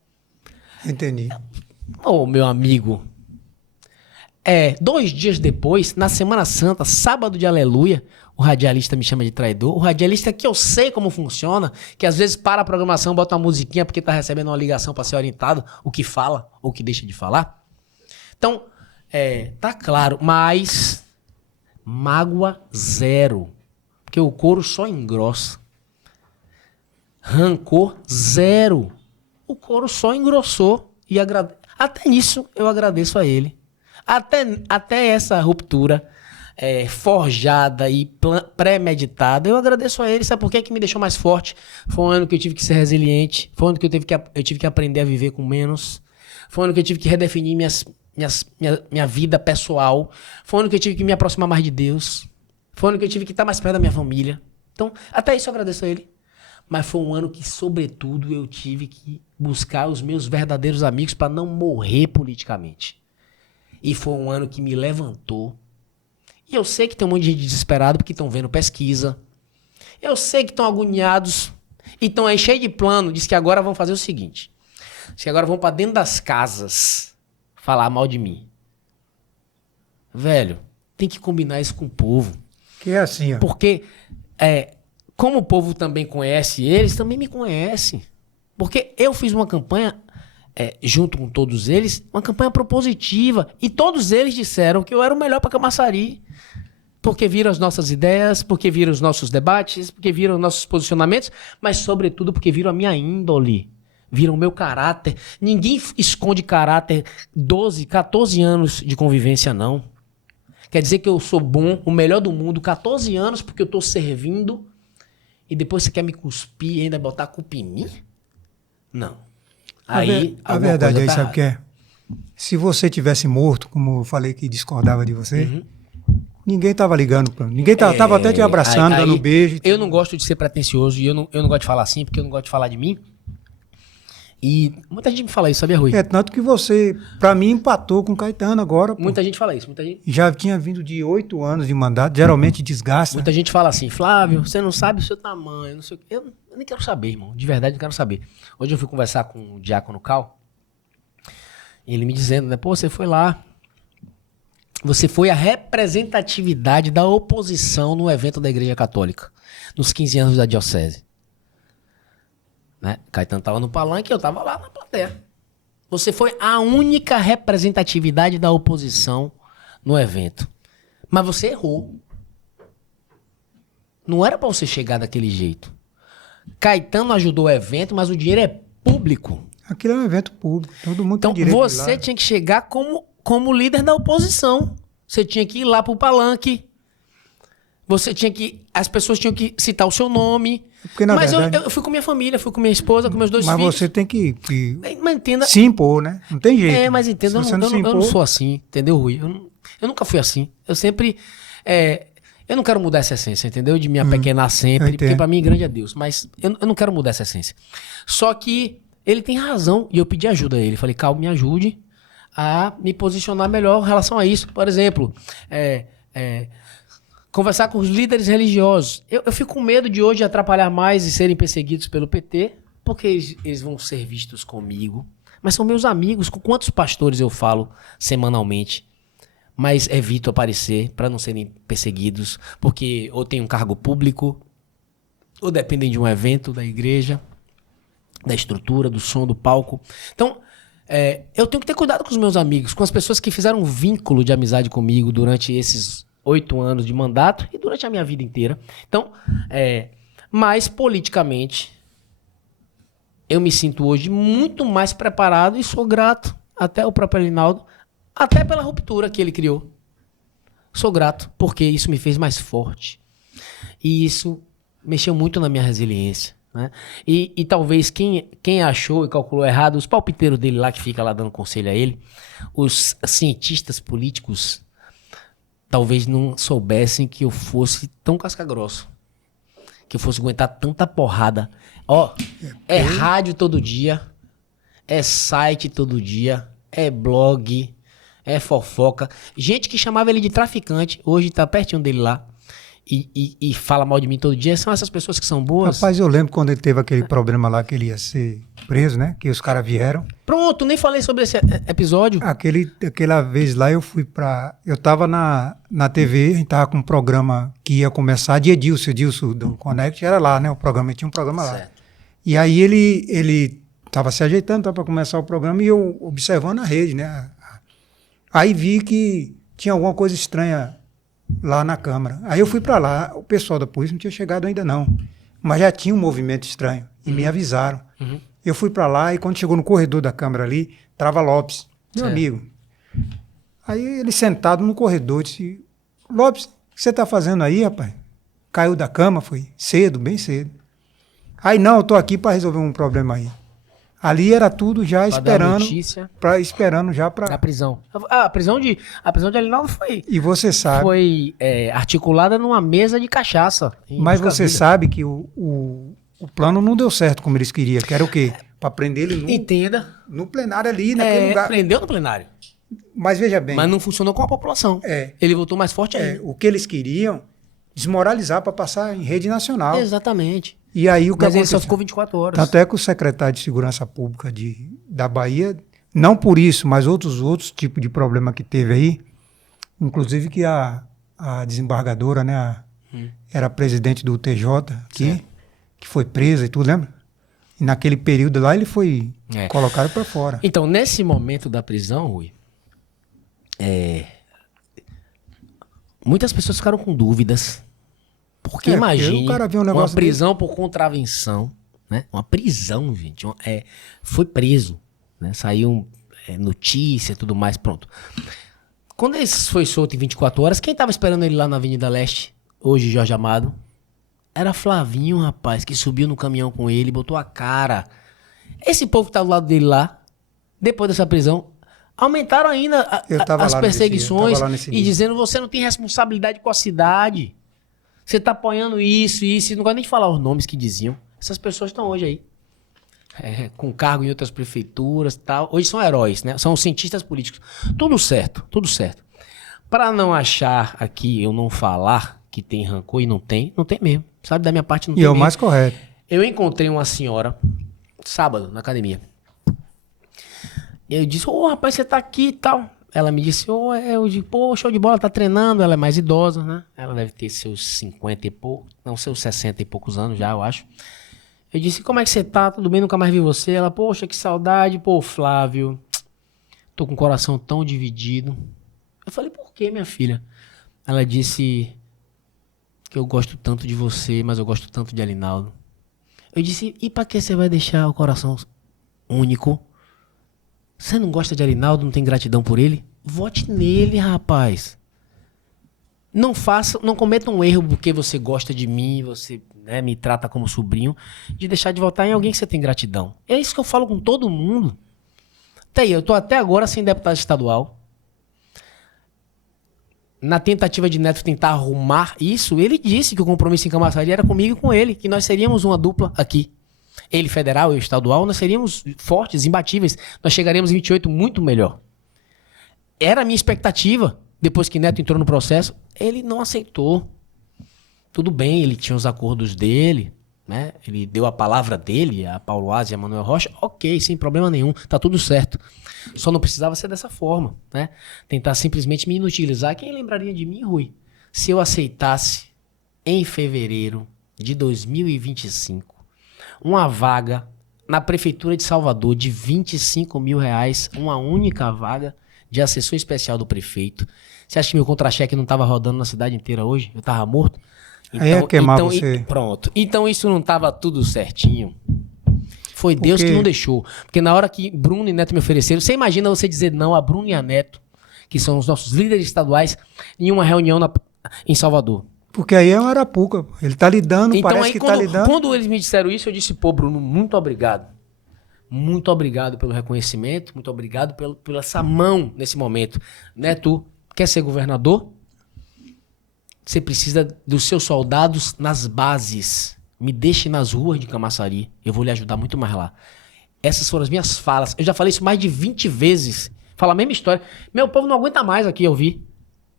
Entendi. Ô, meu amigo, 2 dias depois, na Semana Santa, sábado de aleluia, o radialista me chama de traidor. O radialista que eu sei como funciona, que às vezes para a programação, bota uma musiquinha porque tá recebendo uma ligação para ser orientado, o que fala ou o que deixa de falar. Então, tá claro, mas mágoa zero. Porque o couro só engrossa. Rancor zero. O couro só engrossou. E até nisso eu agradeço a ele. Até essa ruptura forjada e premeditada, eu agradeço a ele. Sabe por quê? Que me deixou mais forte? Foi um ano que eu tive que ser resiliente. Foi um ano que eu tive que aprender a viver com menos. Foi um ano que eu tive que redefinir minha vida pessoal. Foi um ano que eu tive que me aproximar mais de Deus. Foi um ano que eu tive que estar mais perto da minha família. Então, até isso eu agradeço a ele. Mas foi um ano que, sobretudo, eu tive que buscar os meus verdadeiros amigos para não morrer politicamente. E foi um ano que me levantou. E eu sei que tem um monte de gente desesperada porque estão vendo pesquisa. Eu sei que estão agoniados e estão aí cheios de plano. Diz que agora vão fazer o seguinte. Diz que agora vão para dentro das casas falar mal de mim. Velho, tem que combinar isso com o povo. Que é assim, ó. Porque, como o povo também conhece eles, também me conhecem. Porque eu fiz uma campanha, junto com todos eles, uma campanha propositiva. E todos eles disseram que eu era o melhor para Camaçari. Porque viram as nossas ideias, porque viram os nossos debates, porque viram os nossos posicionamentos, mas, sobretudo, porque viram a minha índole. Viram o meu caráter. Ninguém esconde caráter 12, 14 anos de convivência, não. Quer dizer que eu sou bom, o melhor do mundo, 14 anos, porque eu tô servindo, e depois você quer me cuspir e ainda botar a culpa em mim? Não. Aí, a verdade aí, sabe o que é? Se você tivesse morto, como eu falei que discordava de você, ninguém tava ligando pra mim. Ninguém tava até te abraçando, dando um beijo. Eu não gosto de ser pretencioso, e eu não gosto de falar assim, porque eu não gosto de falar de mim. E muita gente me fala isso, sabia, Rui? Tanto que você, pra mim, empatou com o Caetano agora. Muita gente fala isso. Muita gente... Já tinha vindo de 8 anos de mandato, geralmente desgasta. Muita gente fala assim, Flávio, você não sabe o seu tamanho, não sei o quê. Eu nem quero saber, irmão. De verdade, não quero saber. Hoje eu fui conversar com o Diácono Cal, e ele me dizendo, né, pô, você foi lá, você foi a representatividade da oposição no evento da Igreja Católica, nos 15 anos da Diocese. Né? Caetano estava no palanque e eu estava lá na plateia. Você foi a única representatividade da oposição no evento. Mas você errou. Não era para você chegar daquele jeito. Caetano ajudou o evento, mas o dinheiro é público. Aquilo é um evento público. Todo mundo então, tem direito você de ir lá. tinha que chegar como líder da oposição. Você tinha que ir lá pro palanque. Você tinha que... As pessoas tinham que citar o seu nome. Porque, na mas verdade, eu fui com minha família, fui com minha esposa, com meus 2 filhos. Mas você tem que mas entenda, se impor, né? Não tem jeito. mas entenda, Se eu você não sou assim, entendeu, Rui? Eu nunca fui assim. Eu sempre... eu não quero mudar essa essência, entendeu? De me apequenar sempre, porque pra mim grande é Deus. Mas eu não quero mudar essa essência. Só que ele tem razão e eu pedi ajuda a ele. Falei, Cal, me ajude a me posicionar melhor em relação a isso. Por exemplo, conversar com os líderes religiosos. Eu fico com medo de hoje atrapalhar mais e serem perseguidos pelo PT, porque eles vão ser vistos comigo. Mas são meus amigos. Com quantos pastores eu falo semanalmente? Mas evito aparecer para não serem perseguidos, porque ou tem um cargo público, ou dependem de um evento da igreja, da estrutura, do som, do palco. Então, eu tenho que ter cuidado com os meus amigos, com as pessoas que fizeram um vínculo de amizade comigo durante esses 8 anos de mandato e durante a minha vida inteira. Então, mas politicamente, eu me sinto hoje muito mais preparado e sou grato até o próprio Alinaldo, até pela ruptura que ele criou. Sou grato, porque isso me fez mais forte. E isso mexeu muito na minha resiliência. Né? E talvez quem achou e calculou errado, os palpiteiros dele lá que fica lá dando conselho a ele, os cientistas políticos, talvez não soubessem que eu fosse tão casca-grosso. Que eu fosse aguentar tanta porrada. É rádio todo dia, é site todo dia, é blog, é fofoca. Gente que chamava ele de traficante, hoje tá pertinho dele lá. e fala mal de mim todo dia, são essas pessoas que são boas. Rapaz, eu lembro quando ele teve aquele problema lá que ele ia ser preso, né? Que os caras vieram. Pronto, nem falei sobre esse episódio. Aquela vez lá eu fui eu tava na TV, a gente tava com um programa que ia começar de Edilson do Connect, era lá, né? O programa, tinha um programa lá. Certo. E aí ele tava se ajeitando para começar o programa e eu observando a rede, né? Aí vi que tinha alguma coisa estranha lá na Câmara. Aí eu fui para lá, o pessoal da polícia não tinha chegado ainda não, mas já tinha um movimento estranho e me avisaram. Uhum. Eu fui para lá e quando chegou no corredor da Câmara ali, trava Lopes, meu amigo. Aí ele sentado no corredor disse: Lopes, o que você tá fazendo aí, rapaz? Caiu da cama, foi cedo, bem cedo. Aí não, eu tô aqui para resolver um problema aí. Ali era tudo já Pra esperando, dar notícia. esperando já para. A prisão. A prisão de Alinaldo foi, E você sabe. foi articulada numa mesa de cachaça. Mas você sabe que o plano não deu certo como eles queriam, que era o quê? Para prender ele Entenda. no plenário ali, naquele lugar. Prendeu no plenário. Mas veja bem, Mas não funcionou com a população. É. Ele voltou mais forte ainda. o que eles queriam, desmoralizar para passar em rede nacional. Exatamente. E aí o que Mas ele só aconteceu? ficou 24 horas. Tanto é que o secretário de Segurança Pública da Bahia, não por isso, mas outros tipos de problema que teve aí, inclusive que a desembargadora, né, era presidente do TJ aqui, que foi presa e tudo, lembra? E naquele período lá ele foi colocado para fora. Então, nesse momento da prisão, Rui, muitas pessoas ficaram com dúvidas. Porque imagine o cara vê um uma negócio prisão por contravenção, né? Uma prisão, gente. Foi preso, né? Saiu notícia e tudo mais, pronto. Quando ele foi solto em 24 horas, quem tava esperando ele lá na Avenida Leste, hoje Jorge Amado, era Flavinho, rapaz, que subiu no caminhão com ele, botou a cara. Esse povo que tá do lado dele lá, depois dessa prisão, aumentaram ainda as perseguições e dizendo: você não tem responsabilidade com a cidade. Você tá apoiando isso, não gosto nem de falar os nomes que diziam. Essas pessoas estão hoje aí, com cargo em outras prefeituras e tal. Hoje são heróis, né? São cientistas políticos. Tudo certo, tudo certo. Para não achar aqui, eu não falar que tem rancor e não tem mesmo. Sabe, da minha parte não tem mesmo. E é o mais correto. Eu encontrei uma senhora, sábado, na academia. Eu disse: ô, rapaz, você tá aqui e tal. Ela me disse: eu digo, pô, show de bola, tá treinando. Ela é mais idosa, né? Ela deve ter seus 50 e poucos, não, seus 60 e poucos anos já, eu acho. Eu disse: como é que você tá? Tudo bem? Nunca mais vi você. Ela: poxa, que saudade. Pô, Flávio, tô com o coração tão dividido. Eu falei: por quê, minha filha? Ela disse que eu gosto tanto de você, mas eu gosto tanto de Alinaldo. Eu disse: e pra que você vai deixar o coração único? Você não gosta de Alinaldo, não tem gratidão por ele? Vote nele, rapaz. Não cometa um erro porque você gosta de mim, você, né, me trata como sobrinho, de deixar de votar em alguém que você tem gratidão. É isso que eu falo com todo mundo. Até aí, eu tô até agora sem deputado estadual. Na tentativa de Neto tentar arrumar isso, ele disse que o compromisso em Camaçari era comigo e com ele, que nós seríamos uma dupla aqui. Ele federal, eu estadual, nós seríamos fortes, imbatíveis. Nós chegaríamos em 28 muito melhor. Era a minha expectativa, depois que Neto entrou no processo. Ele não aceitou. Tudo bem, ele tinha os acordos dele, né? Ele deu a palavra dele, a Paulo Aze e a Manuel Rocha. Ok, sem problema nenhum, tá tudo certo. Só não precisava ser dessa forma, né? Tentar simplesmente me inutilizar. Quem lembraria de mim, Rui, se eu aceitasse em fevereiro de 2025 uma vaga na Prefeitura de Salvador de R$25 mil, uma única vaga de assessor especial do prefeito. Você acha que meu contra-cheque não estava rodando na cidade inteira hoje? Eu estava morto? Então, aí é queimar você. Pronto. Então isso não estava tudo certinho. Foi Deus que não deixou. Porque na hora que Bruno e Neto me ofereceram, você imagina você dizer não a Bruno e a Neto, que são os nossos líderes estaduais, em uma reunião em Salvador. Porque aí é uma arapuca. Ele tá lidando, então, parece aí, que tá lidando. Quando eles me disseram isso, eu disse: pô, Bruno, muito obrigado. Muito obrigado pelo reconhecimento, muito obrigado pela essa mão nesse momento. Neto, quer ser governador? Você precisa dos seus soldados nas bases. Me deixe nas ruas de Camaçari. Eu vou lhe ajudar muito mais lá. Essas foram as minhas falas. Eu já falei isso mais de 20 vezes. Fala a mesma história. Meu povo não aguenta mais aqui ouvir.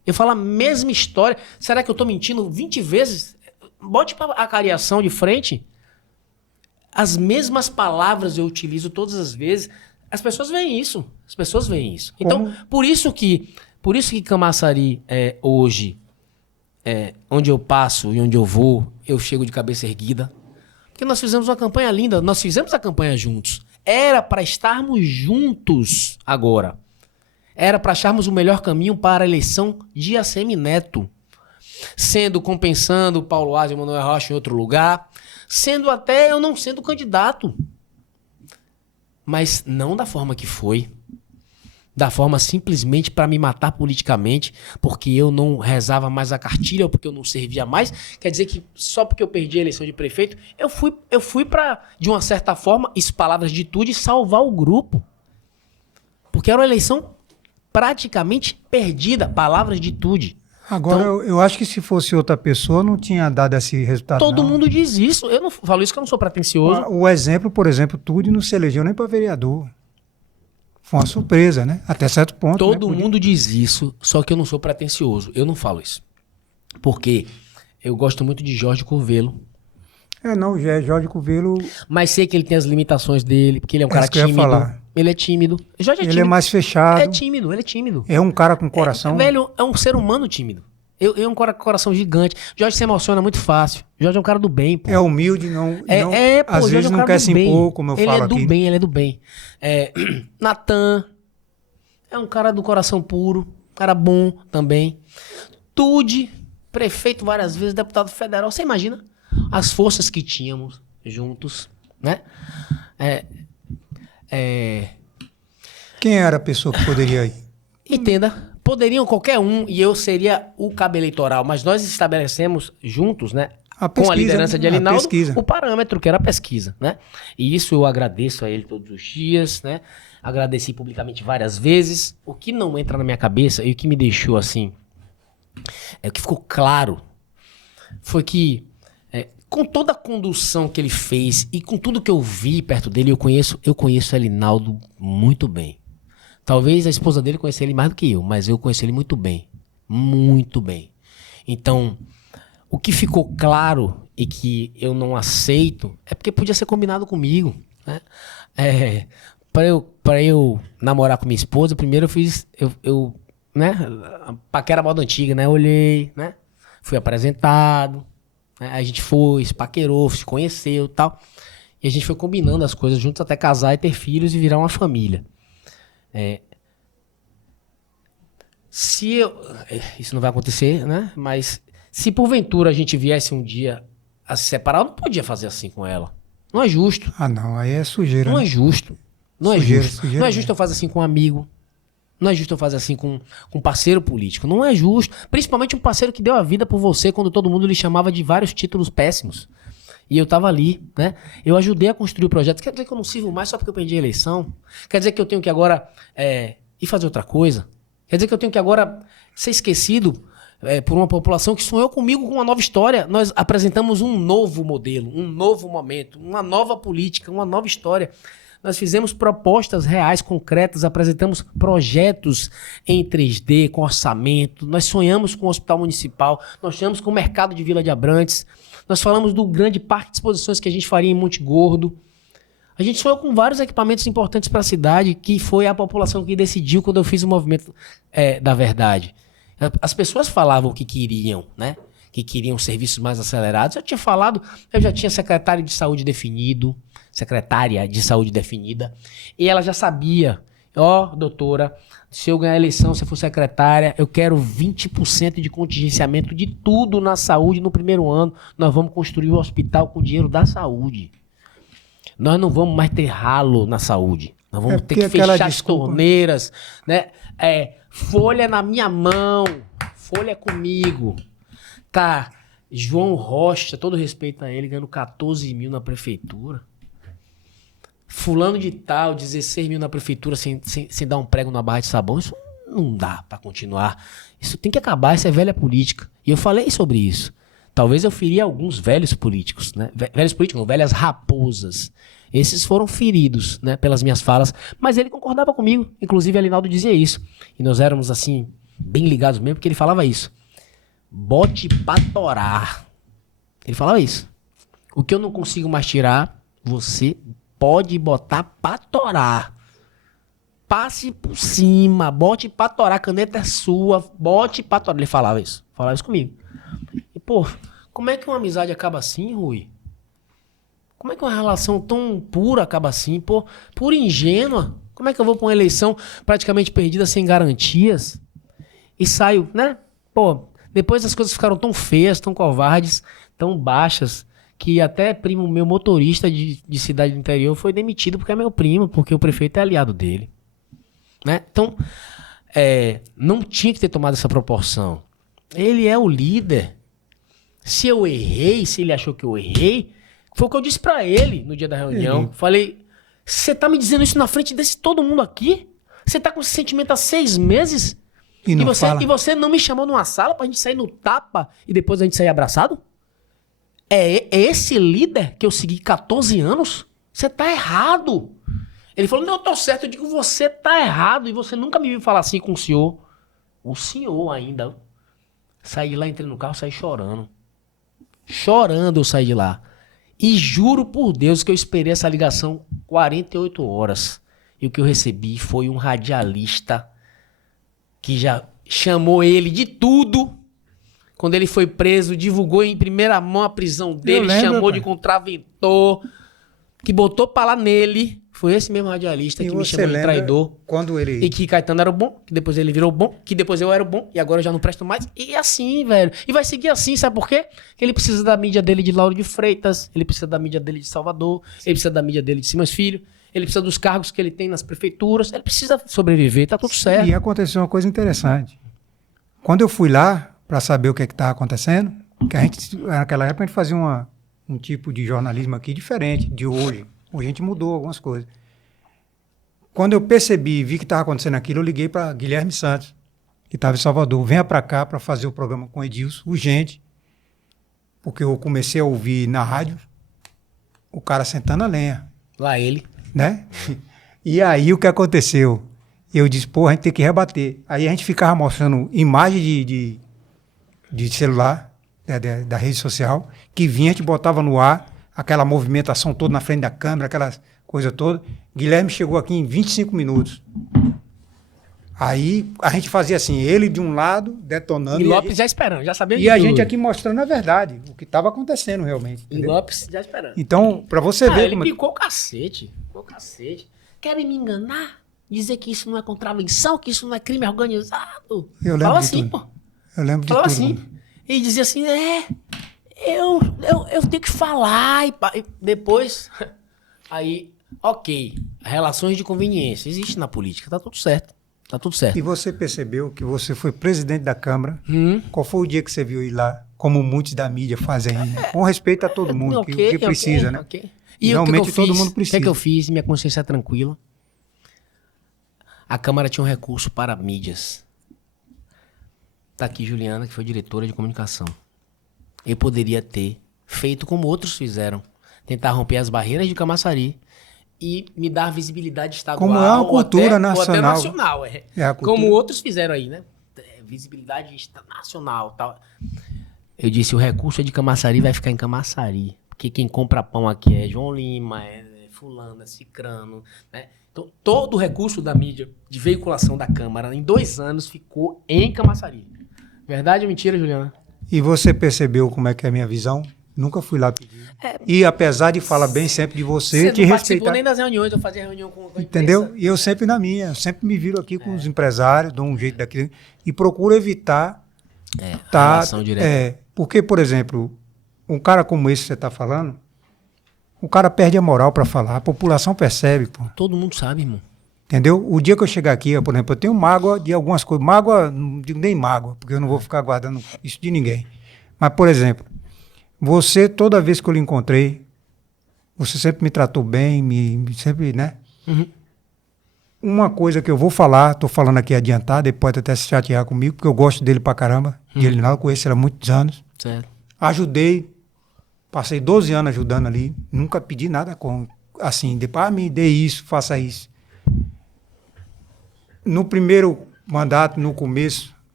Eu falo a mesma história. Será que eu tô mentindo 20 vezes? Bote a cariação de frente. As mesmas palavras eu utilizo todas as vezes. As pessoas veem isso. As pessoas veem isso. Então, por isso que Camaçari hoje, onde eu passo e onde eu vou, eu chego de cabeça erguida. Porque nós fizemos uma campanha linda. Nós fizemos a campanha juntos. Era para estarmos juntos agora. Era para acharmos o melhor caminho para a eleição de ACM Neto. Sendo compensando Paulo Aze e Manuel Rocha em outro lugar. Sendo até eu não sendo candidato. Mas não da forma que foi. Da forma simplesmente para me matar politicamente, porque eu não rezava mais a cartilha ou porque eu não servia mais. Quer dizer que só porque eu perdi a eleição de prefeito, eu fui para, de uma certa forma, isso palavras de tudo, salvar o grupo. Porque era uma eleição praticamente perdida, palavras de tudo. Agora, Então, eu acho que se fosse outra pessoa, não tinha dado esse resultado. Todo não. mundo diz isso. Eu não falo isso que eu não sou pretencioso. O exemplo, por exemplo, Tude não se elegeu nem para vereador. Foi uma surpresa, né? Até certo ponto. Todo né? mundo diz isso, só que eu não sou pretencioso. Eu não falo isso. Porque eu gosto muito de Jorge Curvelo. Não, Jorge Curvelo. Mas sei que ele tem as limitações dele, porque ele é um cara isso que eu ia tímido. falar. Ele é tímido. Jorge é Ele tímido. é mais fechado. Ele é tímido. É um cara com coração. Velho, é um ser humano tímido. Eu um coração gigante. Jorge se emociona muito fácil. Jorge é um cara do bem, pô. É humilde, às Jorge vezes é um não cara quer do se bem. impor, como eu falo aqui. Ele é do bem. Natan é um cara do coração puro, cara bom também. Tude, prefeito várias vezes, deputado federal. Você imagina as forças que tínhamos juntos, né? Quem era a pessoa que poderia ir? Entenda, poderiam qualquer um e eu seria o cabo eleitoral, mas nós estabelecemos juntos, né? Com a liderança de Alinaldo, o parâmetro que era a pesquisa, né? E isso eu agradeço a ele todos os dias, né? Agradeci publicamente várias vezes. O que não entra na minha cabeça e o que me deixou assim, o que ficou claro, foi que com toda a condução que ele fez e com tudo que eu vi perto dele, eu conheço Alinaldo muito bem. Talvez a esposa dele conheça ele mais do que eu, mas eu conheço ele muito bem. Muito bem. Então, o que ficou claro e que eu não aceito é porque podia ser combinado comigo, né? Para eu namorar com minha esposa, primeiro eu fiz, né? Paquera moda antiga, né? Olhei, né? Fui apresentado, né? A gente foi, se paquerou, se conheceu e tal. E a gente foi combinando as coisas juntos até casar e ter filhos e virar uma família. Isso não vai acontecer, né? Mas se porventura a gente viesse um dia a se separar, eu não podia fazer assim com ela. Não é justo. Não, aí é sujeira. Não né? é justo. Não Sujeira, é justo. sujeira Não é justo eu fazer assim com um amigo. Não é justo eu fazer assim com um parceiro político. Não é justo. Principalmente um parceiro que deu a vida por você quando todo mundo lhe chamava de vários títulos péssimos. E eu tava ali, né? Eu ajudei a construir o projeto. Quer dizer que eu não sirvo mais só porque eu perdi a eleição? Quer dizer que eu tenho que agora ir fazer outra coisa? Quer dizer que eu tenho que agora ser esquecido por uma população que sonhou comigo com uma nova história? Nós apresentamos um novo modelo, um novo momento, uma nova política, uma nova história. Nós fizemos propostas reais, concretas, apresentamos projetos em 3D, com orçamento. Nós sonhamos com o Hospital Municipal, nós sonhamos com o Mercado de Vila de Abrantes. Nós falamos do grande parque de exposições que a gente faria em Monte Gordo. A gente sonhou com vários equipamentos importantes para a cidade, que foi a população que decidiu quando eu fiz o movimento da verdade. As pessoas falavam que queriam, né? Que queriam serviços mais acelerados. Eu já tinha secretária de saúde definido, secretária de saúde definida, e ela já sabia, doutora, se eu ganhar a eleição, se eu for secretária, eu quero 20% de contingenciamento de tudo na saúde no primeiro ano. Nós vamos construir o hospital com dinheiro da saúde. Nós não vamos mais ter ralo na saúde. Nós vamos ter que fechar as torneiras, né? Folha na minha mão, folha comigo. Tá, João Rocha, todo respeito a ele, ganhando 14 mil na prefeitura. Fulano de tal, 16 mil na prefeitura sem dar um prego na barra de sabão. Isso não dá pra continuar. Isso tem que acabar, isso é velha política. E eu falei sobre isso. Talvez eu feria alguns velhos políticos, né? Velhos políticos, não, velhas raposas. Esses foram feridos, né, pelas minhas falas, mas ele concordava comigo. Inclusive, Alinaldo dizia isso. E nós éramos, assim, bem ligados mesmo, porque ele falava isso. Bote pra torar. Ele falava isso. O que eu não consigo mais tirar, você pode botar pra torar. Passe por cima, bote pra torar, a caneta é sua, bote pra torar. Ele falava isso comigo. E, pô, como é que uma amizade acaba assim, Rui? Como é que uma relação tão pura acaba assim, pô, pura e ingênua? Como é que eu vou pra uma eleição praticamente perdida, sem garantias? E saio, né? Pô, depois as coisas ficaram tão feias, tão covardes, tão baixas, que até primo meu, motorista de cidade do interior, foi demitido porque é meu primo, porque o prefeito é aliado dele. Né? Então, não tinha que ter tomado essa proporção. Ele é o líder. Se eu errei, se ele achou que eu errei, foi o que eu disse pra ele no dia da reunião. Falei, você tá me dizendo isso na frente desse todo mundo aqui? Você tá com esse sentimento há 6 meses? E você não me chamou numa sala pra gente sair no tapa e depois a gente sair abraçado? É esse líder que eu segui 14 anos? Você tá errado. Ele falou, não, eu tô certo. Eu digo, você tá errado. E você nunca me viu falar assim com o senhor. O senhor ainda. Saí de lá, entrei no carro, saí chorando. Chorando eu saí de lá. E juro por Deus que eu esperei essa ligação 48 horas. E o que eu recebi foi um radialista que já chamou ele de tudo. Quando ele foi preso, divulgou em primeira mão a prisão dele, chamou de contraventor, que botou pra lá nele. Foi esse mesmo radialista que me chamou de traidor. Quando ele... E que Caetano era o bom, que depois ele virou bom, que depois eu era o bom, e agora eu já não presto mais. E assim, velho. E vai seguir assim, sabe por quê? Porque ele precisa da mídia dele de Lauro de Freitas, ele precisa da mídia dele de Salvador, ele precisa da mídia dele de Simões Filho, ele precisa dos cargos que ele tem nas prefeituras, ele precisa sobreviver, tá tudo certo. E aconteceu uma coisa interessante. Quando eu fui lá para saber o que estava acontecendo, que a gente, naquela época a gente fazia um tipo de jornalismo aqui diferente de hoje. Hoje a gente mudou algumas coisas. Quando eu percebi e vi que estava acontecendo aquilo, eu liguei para Guilherme Santos, que estava em Salvador. Venha para cá para fazer o programa com o Edilson, urgente, porque eu comecei a ouvir na rádio o cara sentando a lenha. Lá ele. Né? E aí o que aconteceu? Eu disse, pô, a gente tem que rebater. Aí a gente ficava mostrando imagem de celular, da rede social, que vinha, a gente botava no ar, aquela movimentação toda na frente da câmera, aquela coisa toda. Guilherme chegou aqui em 25 minutos. Aí a gente fazia assim, ele de um lado, detonando. E Lopes já esperando, já sabia. E a gente aqui mostrando a verdade, o que estava acontecendo realmente. E Lopes já esperando. Então, para você ver... Ele picou o cacete. Querem me enganar? Dizer que isso não é contravenção, que isso não é crime organizado. Eu lembro Fala de assim, tudo. pô. Eu lembro de Falava tudo. assim. E dizia assim, eu tenho que falar. E depois, aí, ok, relações de conveniência. Existe na política, tá tudo certo. Tá tudo certo. E você percebeu que você foi presidente da Câmara. Qual foi o dia que você viu ir lá, como muitos da mídia fazem ainda? Com respeito a todo mundo, que precisa, né? E realmente todo mundo precisa. O que eu fiz? Minha consciência é tranquila. A Câmara tinha um recurso para mídias. Tá aqui Juliana, que foi diretora de comunicação. Eu poderia ter feito como outros fizeram. Tentar romper as barreiras de Camaçari e me dar visibilidade estadual. Como é uma cultura nacional. Ou até nacional, É a cultura. Como outros fizeram aí, né? Visibilidade nacional, tal. Eu disse, o recurso de Camaçari vai ficar em Camaçari. Porque quem compra pão aqui é João Lima, é fulano, é cicrano, né? Então, todo o recurso da mídia de veiculação da Câmara, em 2 anos, ficou em Camaçari. Verdade ou mentira, Juliana? E você percebeu como é que é a minha visão? Nunca fui lá pedir. E apesar de falar bem sempre de você te não respeitar. participou nem das reuniões, eu fazia reunião com a Entendeu? imprensa. E eu sempre na minha. Eu sempre me viro aqui com os empresários, dou um jeito daquilo. E procuro evitar... relação direta. Porque, por exemplo, um cara como esse que você está falando, o cara perde a moral para falar. A população percebe, pô. Todo mundo sabe, irmão. Entendeu? O dia que eu chegar aqui, por exemplo, eu tenho mágoa de algumas coisas. Mágoa, não digo nem mágoa, porque eu não vou ficar guardando isso de ninguém. Mas, por exemplo, você, toda vez que eu lhe encontrei, você sempre me tratou bem, sempre, né? Uma coisa que eu vou falar, estou falando aqui adiantado, ele pode até se chatear comigo, porque eu gosto dele pra caramba, de ele não, eu conheço ele há muitos anos. Certo. Ajudei, passei 12 anos ajudando ali, nunca pedi nada assim, depois me dê isso, faça isso. No primeiro mandato, no começo,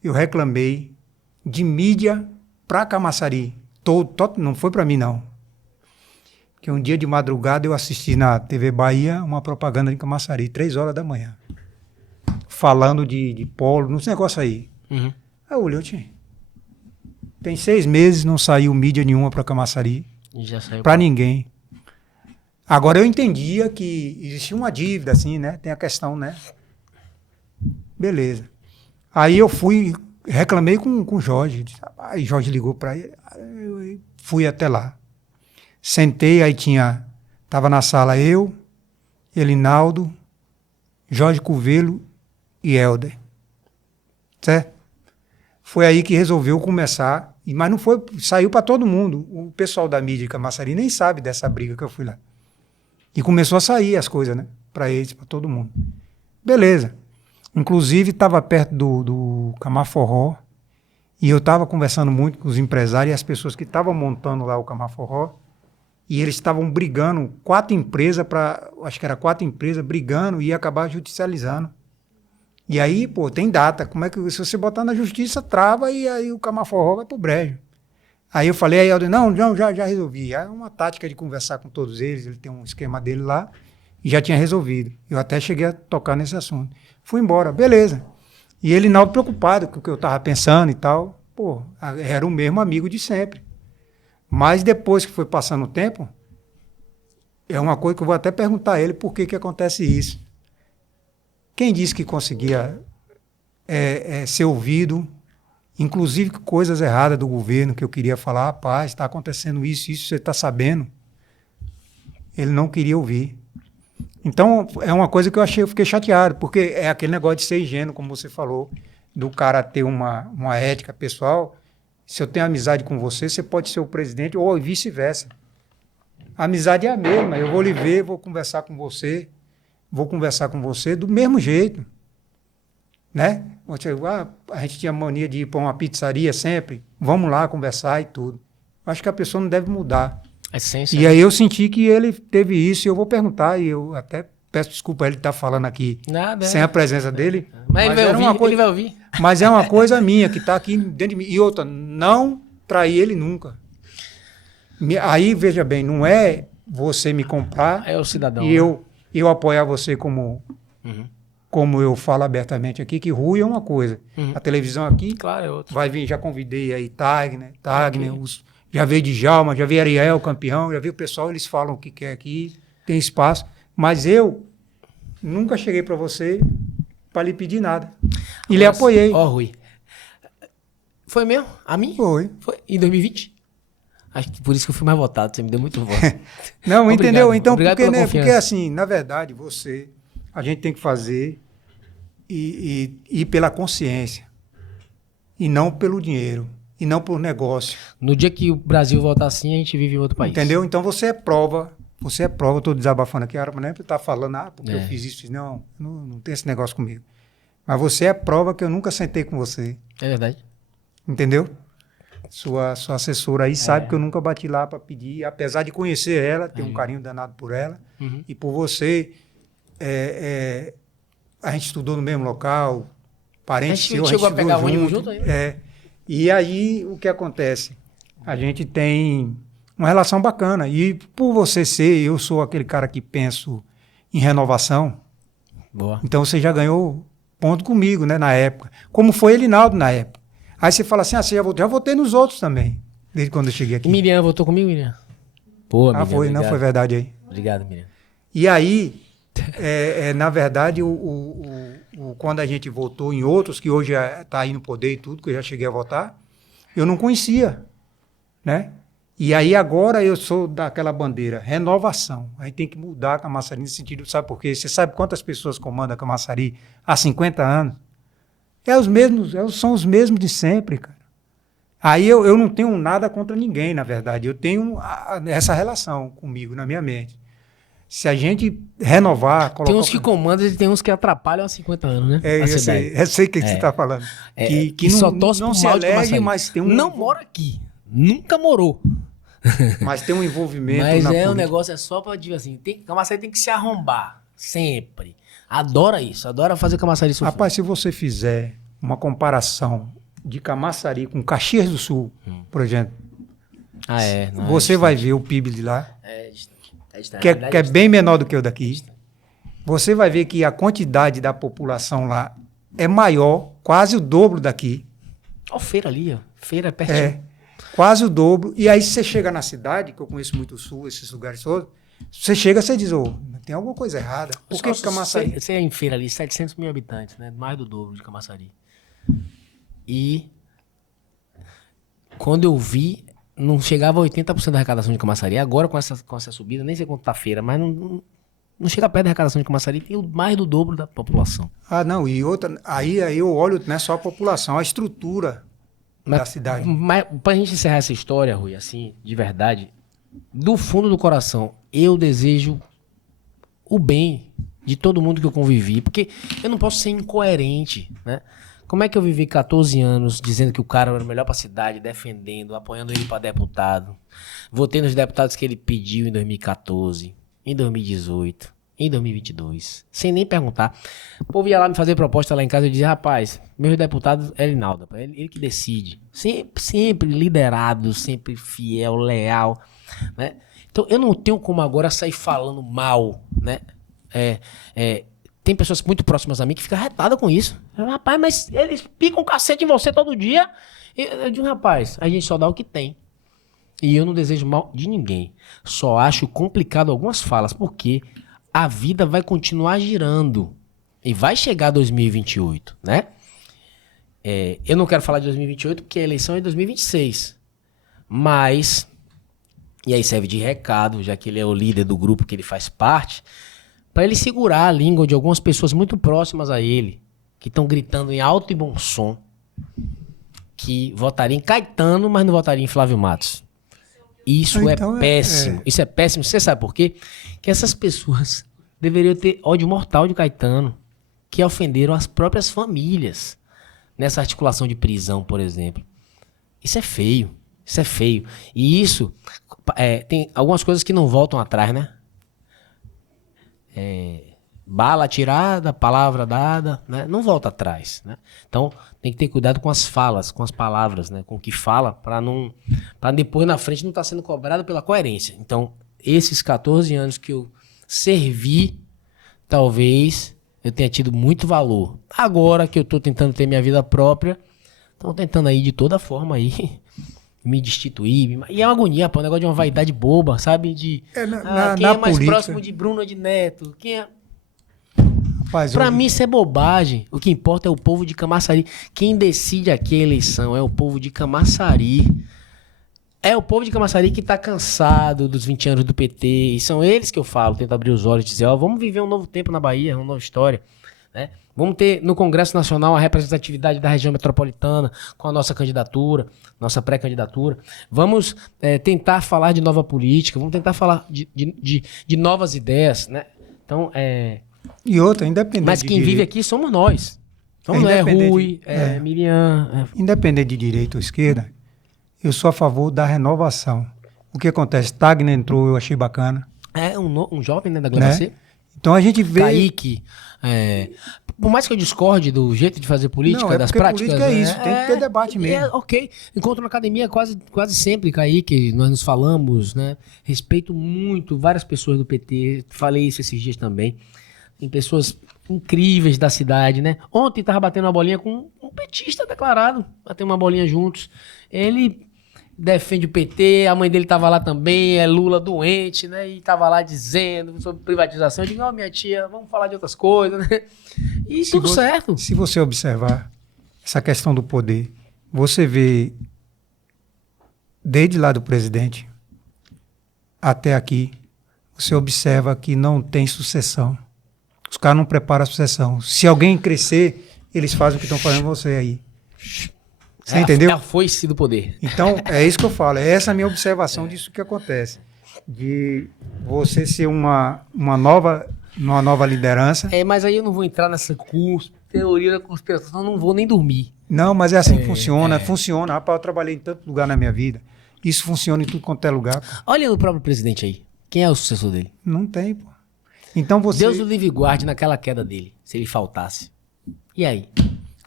eu reclamei de mídia para Camaçari. Não foi para mim, não. Porque um dia de madrugada eu assisti na TV Bahia uma propaganda de Camaçari, 3 horas da manhã. Falando de polo, nos negócios aí. Uhum. Aí eu olhei, tem 6 meses, não saiu mídia nenhuma para Camaçari. Já saiu Para ninguém. Agora eu entendia que existia uma dívida, assim, né? Tem a questão, né? Beleza. Aí eu reclamei com o Jorge. Aí Jorge ligou para ele, eu fui até lá. Sentei, aí tava na sala eu, Elinaldo, Jorge Cuvelo e Helder. Certo? Foi aí que resolveu começar, mas não foi, saiu para todo mundo. O pessoal da mídia de Camaçari nem sabe dessa briga que eu fui lá. E começou a sair as coisas, né? Para eles, para todo mundo. Beleza. Inclusive, estava perto do Camaforró, e eu estava conversando muito com os empresários e as pessoas que estavam montando lá o Camaforró, e eles estavam brigando, 4 empresas, acho que era 4 empresas, brigando e ia acabar judicializando. E aí, pô, tem data, como é que, se você botar na justiça, trava e aí o Camaforró vai pro brejo. Aí eu falei, aí eu disse, não, já resolvi. Aí é uma tática de conversar com todos eles, ele tem um esquema dele lá, e já tinha resolvido. Eu até cheguei a tocar nesse assunto. Fui embora, beleza. E ele não preocupado com o que eu estava pensando e tal. Pô, era o mesmo amigo de sempre. Mas depois que foi passando o tempo, é uma coisa que eu vou até perguntar a ele por que acontece isso. Quem disse que conseguia ser ouvido, inclusive coisas erradas do governo, que eu queria falar, rapaz, está acontecendo isso, você está sabendo? Ele não queria ouvir. Então, é uma coisa que eu fiquei chateado, porque é aquele negócio de ser ingênuo, como você falou, do cara ter uma ética pessoal. Se eu tenho amizade com você, você pode ser o presidente, ou vice-versa. A amizade é a mesma, eu vou lhe ver, vou conversar com você do mesmo jeito. Né? A gente tinha mania de ir para uma pizzaria sempre, vamos lá conversar e tudo. Acho que a pessoa não deve mudar. Essência. E aí eu senti que ele teve isso, e eu vou perguntar, e eu até peço desculpa ele estar falando aqui sem a presença dele. Mas ele vai ouvir. Mas é uma coisa minha, que está aqui dentro de mim. E outra, não trair ele nunca. Aí, veja bem, não é você me comprar é o cidadão, e né? eu apoiar você como eu falo abertamente aqui, que Rui é uma coisa. A televisão aqui Claro, é outra. vai vir, já convidei aí Tagner, já veio Djalma, já veio Ariel, campeão, já veio o pessoal, eles falam o que quer aqui, tem espaço. Mas eu nunca cheguei para você para lhe pedir nada. E lhe apoiei. Ó, Rui. Foi mesmo? A mim? Foi. Em 2020? Acho que por isso que eu fui mais votado, você me deu muito voto. Não, Obrigado, entendeu? Então, obrigado porque assim, na verdade, a gente tem que fazer e ir pela consciência. E não pelo dinheiro. E não por negócio. No dia que o Brasil voltar assim, a gente vive em outro país. Entendeu? Então você é prova. Eu estou desabafando aqui, a não é para estar falando, porque eu fiz isso. Não tem esse negócio comigo. Mas você é prova que eu nunca sentei com você. É verdade. Entendeu? Sua assessora aí sabe que eu nunca bati lá para pedir, apesar de conhecer ela, ter um carinho danado por ela, e por você. A gente estudou no mesmo local, parentes a gente chegou a pegar o ônibus junto aí? E aí, o que acontece? A gente tem uma relação bacana. E por você eu sou aquele cara que penso em renovação. Boa. Então você já ganhou ponto comigo, né, na época. Como foi Elinaldo na época. Aí você fala assim, você já votei nos outros também, desde quando eu cheguei aqui. E Miriam votou comigo, Miriam? Pô, Miriam, foi, obrigado. Não foi verdade aí. Obrigado, Miriam. E aí, na verdade, quando a gente votou em outros, que hoje está aí no poder e tudo, que eu já cheguei a votar, eu não conhecia, né? E aí agora eu sou daquela bandeira, renovação. Aí tem que mudar a Camaçari nesse sentido, sabe por quê? Você sabe quantas pessoas comandam a Camaçari há 50 anos? São os mesmos de sempre, cara. Aí eu não tenho nada contra ninguém, na verdade. Eu tenho essa relação comigo, na minha mente. Se a gente renovar... Tem uns que comandam e tem uns que atrapalham há 50 anos, né? Eu sei o que você está falando. Que só torce não pro se mal de elege, Camaçari. mas tem um... Não mora aqui. Nunca morou. Mas tem um envolvimento Mas na o política. negócio é só pra dizer assim, Camaçari tem que se arrombar. Sempre. Adora isso. Adora fazer Camaçari sofrer. Rapaz, se você fizer uma comparação de Camaçari com Caxias do Sul, por exemplo, Não, você vai ver o PIB de lá, distante. que é bem menor do que o daqui. Você vai ver que a quantidade da população lá é maior, quase o dobro daqui. Ó, feira ali, ó. Feira pertinho. É, quase o dobro. E aí você chega na cidade, que eu conheço muito o Sul, esses lugares todos, você chega e você diz, tem alguma coisa errada. Por que Camaçari? Você é em feira ali, 700 mil habitantes, né? Mais do dobro de Camaçari. E quando eu vi, não chegava a 80% da arrecadação de Camaçari. Agora, com essa subida, nem sei quanto tá a feira, mas não chega perto da arrecadação de Camaçari, tem mais do dobro da população. Não, e outra, aí eu olho, não é só a população, a estrutura da cidade. Mas pra gente encerrar essa história, Rui, assim, de verdade, do fundo do coração, eu desejo o bem de todo mundo que eu convivi, porque eu não posso ser incoerente, né? Como é que eu vivi 14 anos dizendo que o cara era o melhor pra cidade, defendendo, apoiando ele pra deputado, votei nos deputados que ele pediu em 2014, em 2018, em 2022, sem nem perguntar. O povo ia lá me fazer proposta lá em casa e eu dizia, rapaz, meus deputados é Linaldo, ele que decide. Sempre liderado, sempre fiel, leal, né? Então eu não tenho como agora sair falando mal, né? Tem pessoas muito próximas a mim que ficam retadas com isso. Rapaz, mas eles picam o cacete em você todo dia. Eu digo, rapaz, a gente só dá o que tem. E eu não desejo mal de ninguém. Só acho complicado algumas falas, porque a vida vai continuar girando. E vai chegar 2028, né? Eu não quero falar de 2028 porque a eleição é em 2026. Mas, e aí serve de recado, já que ele é o líder do grupo que ele faz parte, para ele segurar a língua de algumas pessoas muito próximas a ele, que estão gritando em alto e bom som, que votariam em Caetano, mas não votariam em Flávio Matos. Isso então, é péssimo. Isso é péssimo. Você sabe por quê? Que essas pessoas deveriam ter ódio mortal de Caetano, que ofenderam as próprias famílias nessa articulação de prisão, por exemplo. Isso é feio. Isso é feio. E isso tem algumas coisas que não voltam atrás, né? Bala tirada, palavra dada, né? Não volta atrás, né? Então tem que ter cuidado com as falas, com as palavras, né? Com o que fala, para depois na frente não estar sendo cobrado pela coerência. Então esses 14 anos que eu servi, talvez eu tenha tido muito valor. Agora que eu estou tentando ter minha vida própria, estão tentando aí de toda forma aí me destituir. E é uma agonia, pô, um negócio de uma vaidade boba, sabe? Quem é mais política próximo de Bruno de Neto? Quem é... Pra mim isso é bobagem. O que importa é o povo de Camaçari. Quem decide aqui a eleição é o povo de Camaçari. É o povo de Camaçari que tá cansado dos 20 anos do PT. E são eles que eu falo, tento abrir os olhos e dizer, vamos viver um novo tempo na Bahia, uma nova história, né? Vamos ter no Congresso Nacional a representatividade da região metropolitana com a nossa candidatura, nossa pré-candidatura. Vamos tentar falar de nova política, vamos tentar falar de novas ideias, né? Então, E outra, independente. Mas quem vive aqui somos nós. Somos Rui, Miriam. Independente de direita ou esquerda, eu sou a favor da renovação. O que acontece? Tagner entrou, eu achei bacana. Um jovem, né, da Glória. Então a gente vê... Kaique, por mais que eu discorde do jeito de fazer política, das práticas... Política é isso, tem que ter debate mesmo. Ok, encontro na academia quase sempre, Kaique, nós nos falamos, né? Respeito muito várias pessoas do PT, falei isso esses dias também. Tem pessoas incríveis da cidade, né? Ontem tava batendo uma bolinha com um petista declarado, batendo uma bolinha juntos. Ele defende o PT, a mãe dele tava lá também, é Lula doente, né? E tava lá dizendo sobre privatização. Eu digo, minha tia, vamos falar de outras coisas, né? E tudo certo. Se você observar essa questão do poder, você vê desde lá do presidente até aqui, você observa que não tem sucessão. Os caras não preparam a sucessão. Se alguém crescer, eles fazem o que estão fazendo você aí. Você entendeu? É a foice do poder. Então, é isso que eu falo. É essa a minha observação disso que acontece. De você ser uma nova liderança. Mas aí eu não vou entrar nessa teoria da conspiração, não vou nem dormir. Não, mas é assim que funciona. Funciona. Rapaz, eu trabalhei em tanto lugar na minha vida. Isso funciona em tudo quanto é lugar. Olha o próprio presidente aí. Quem é o sucessor dele? Não tem, pô. Então você... Deus o livre guarde naquela queda dele, se ele faltasse. E aí?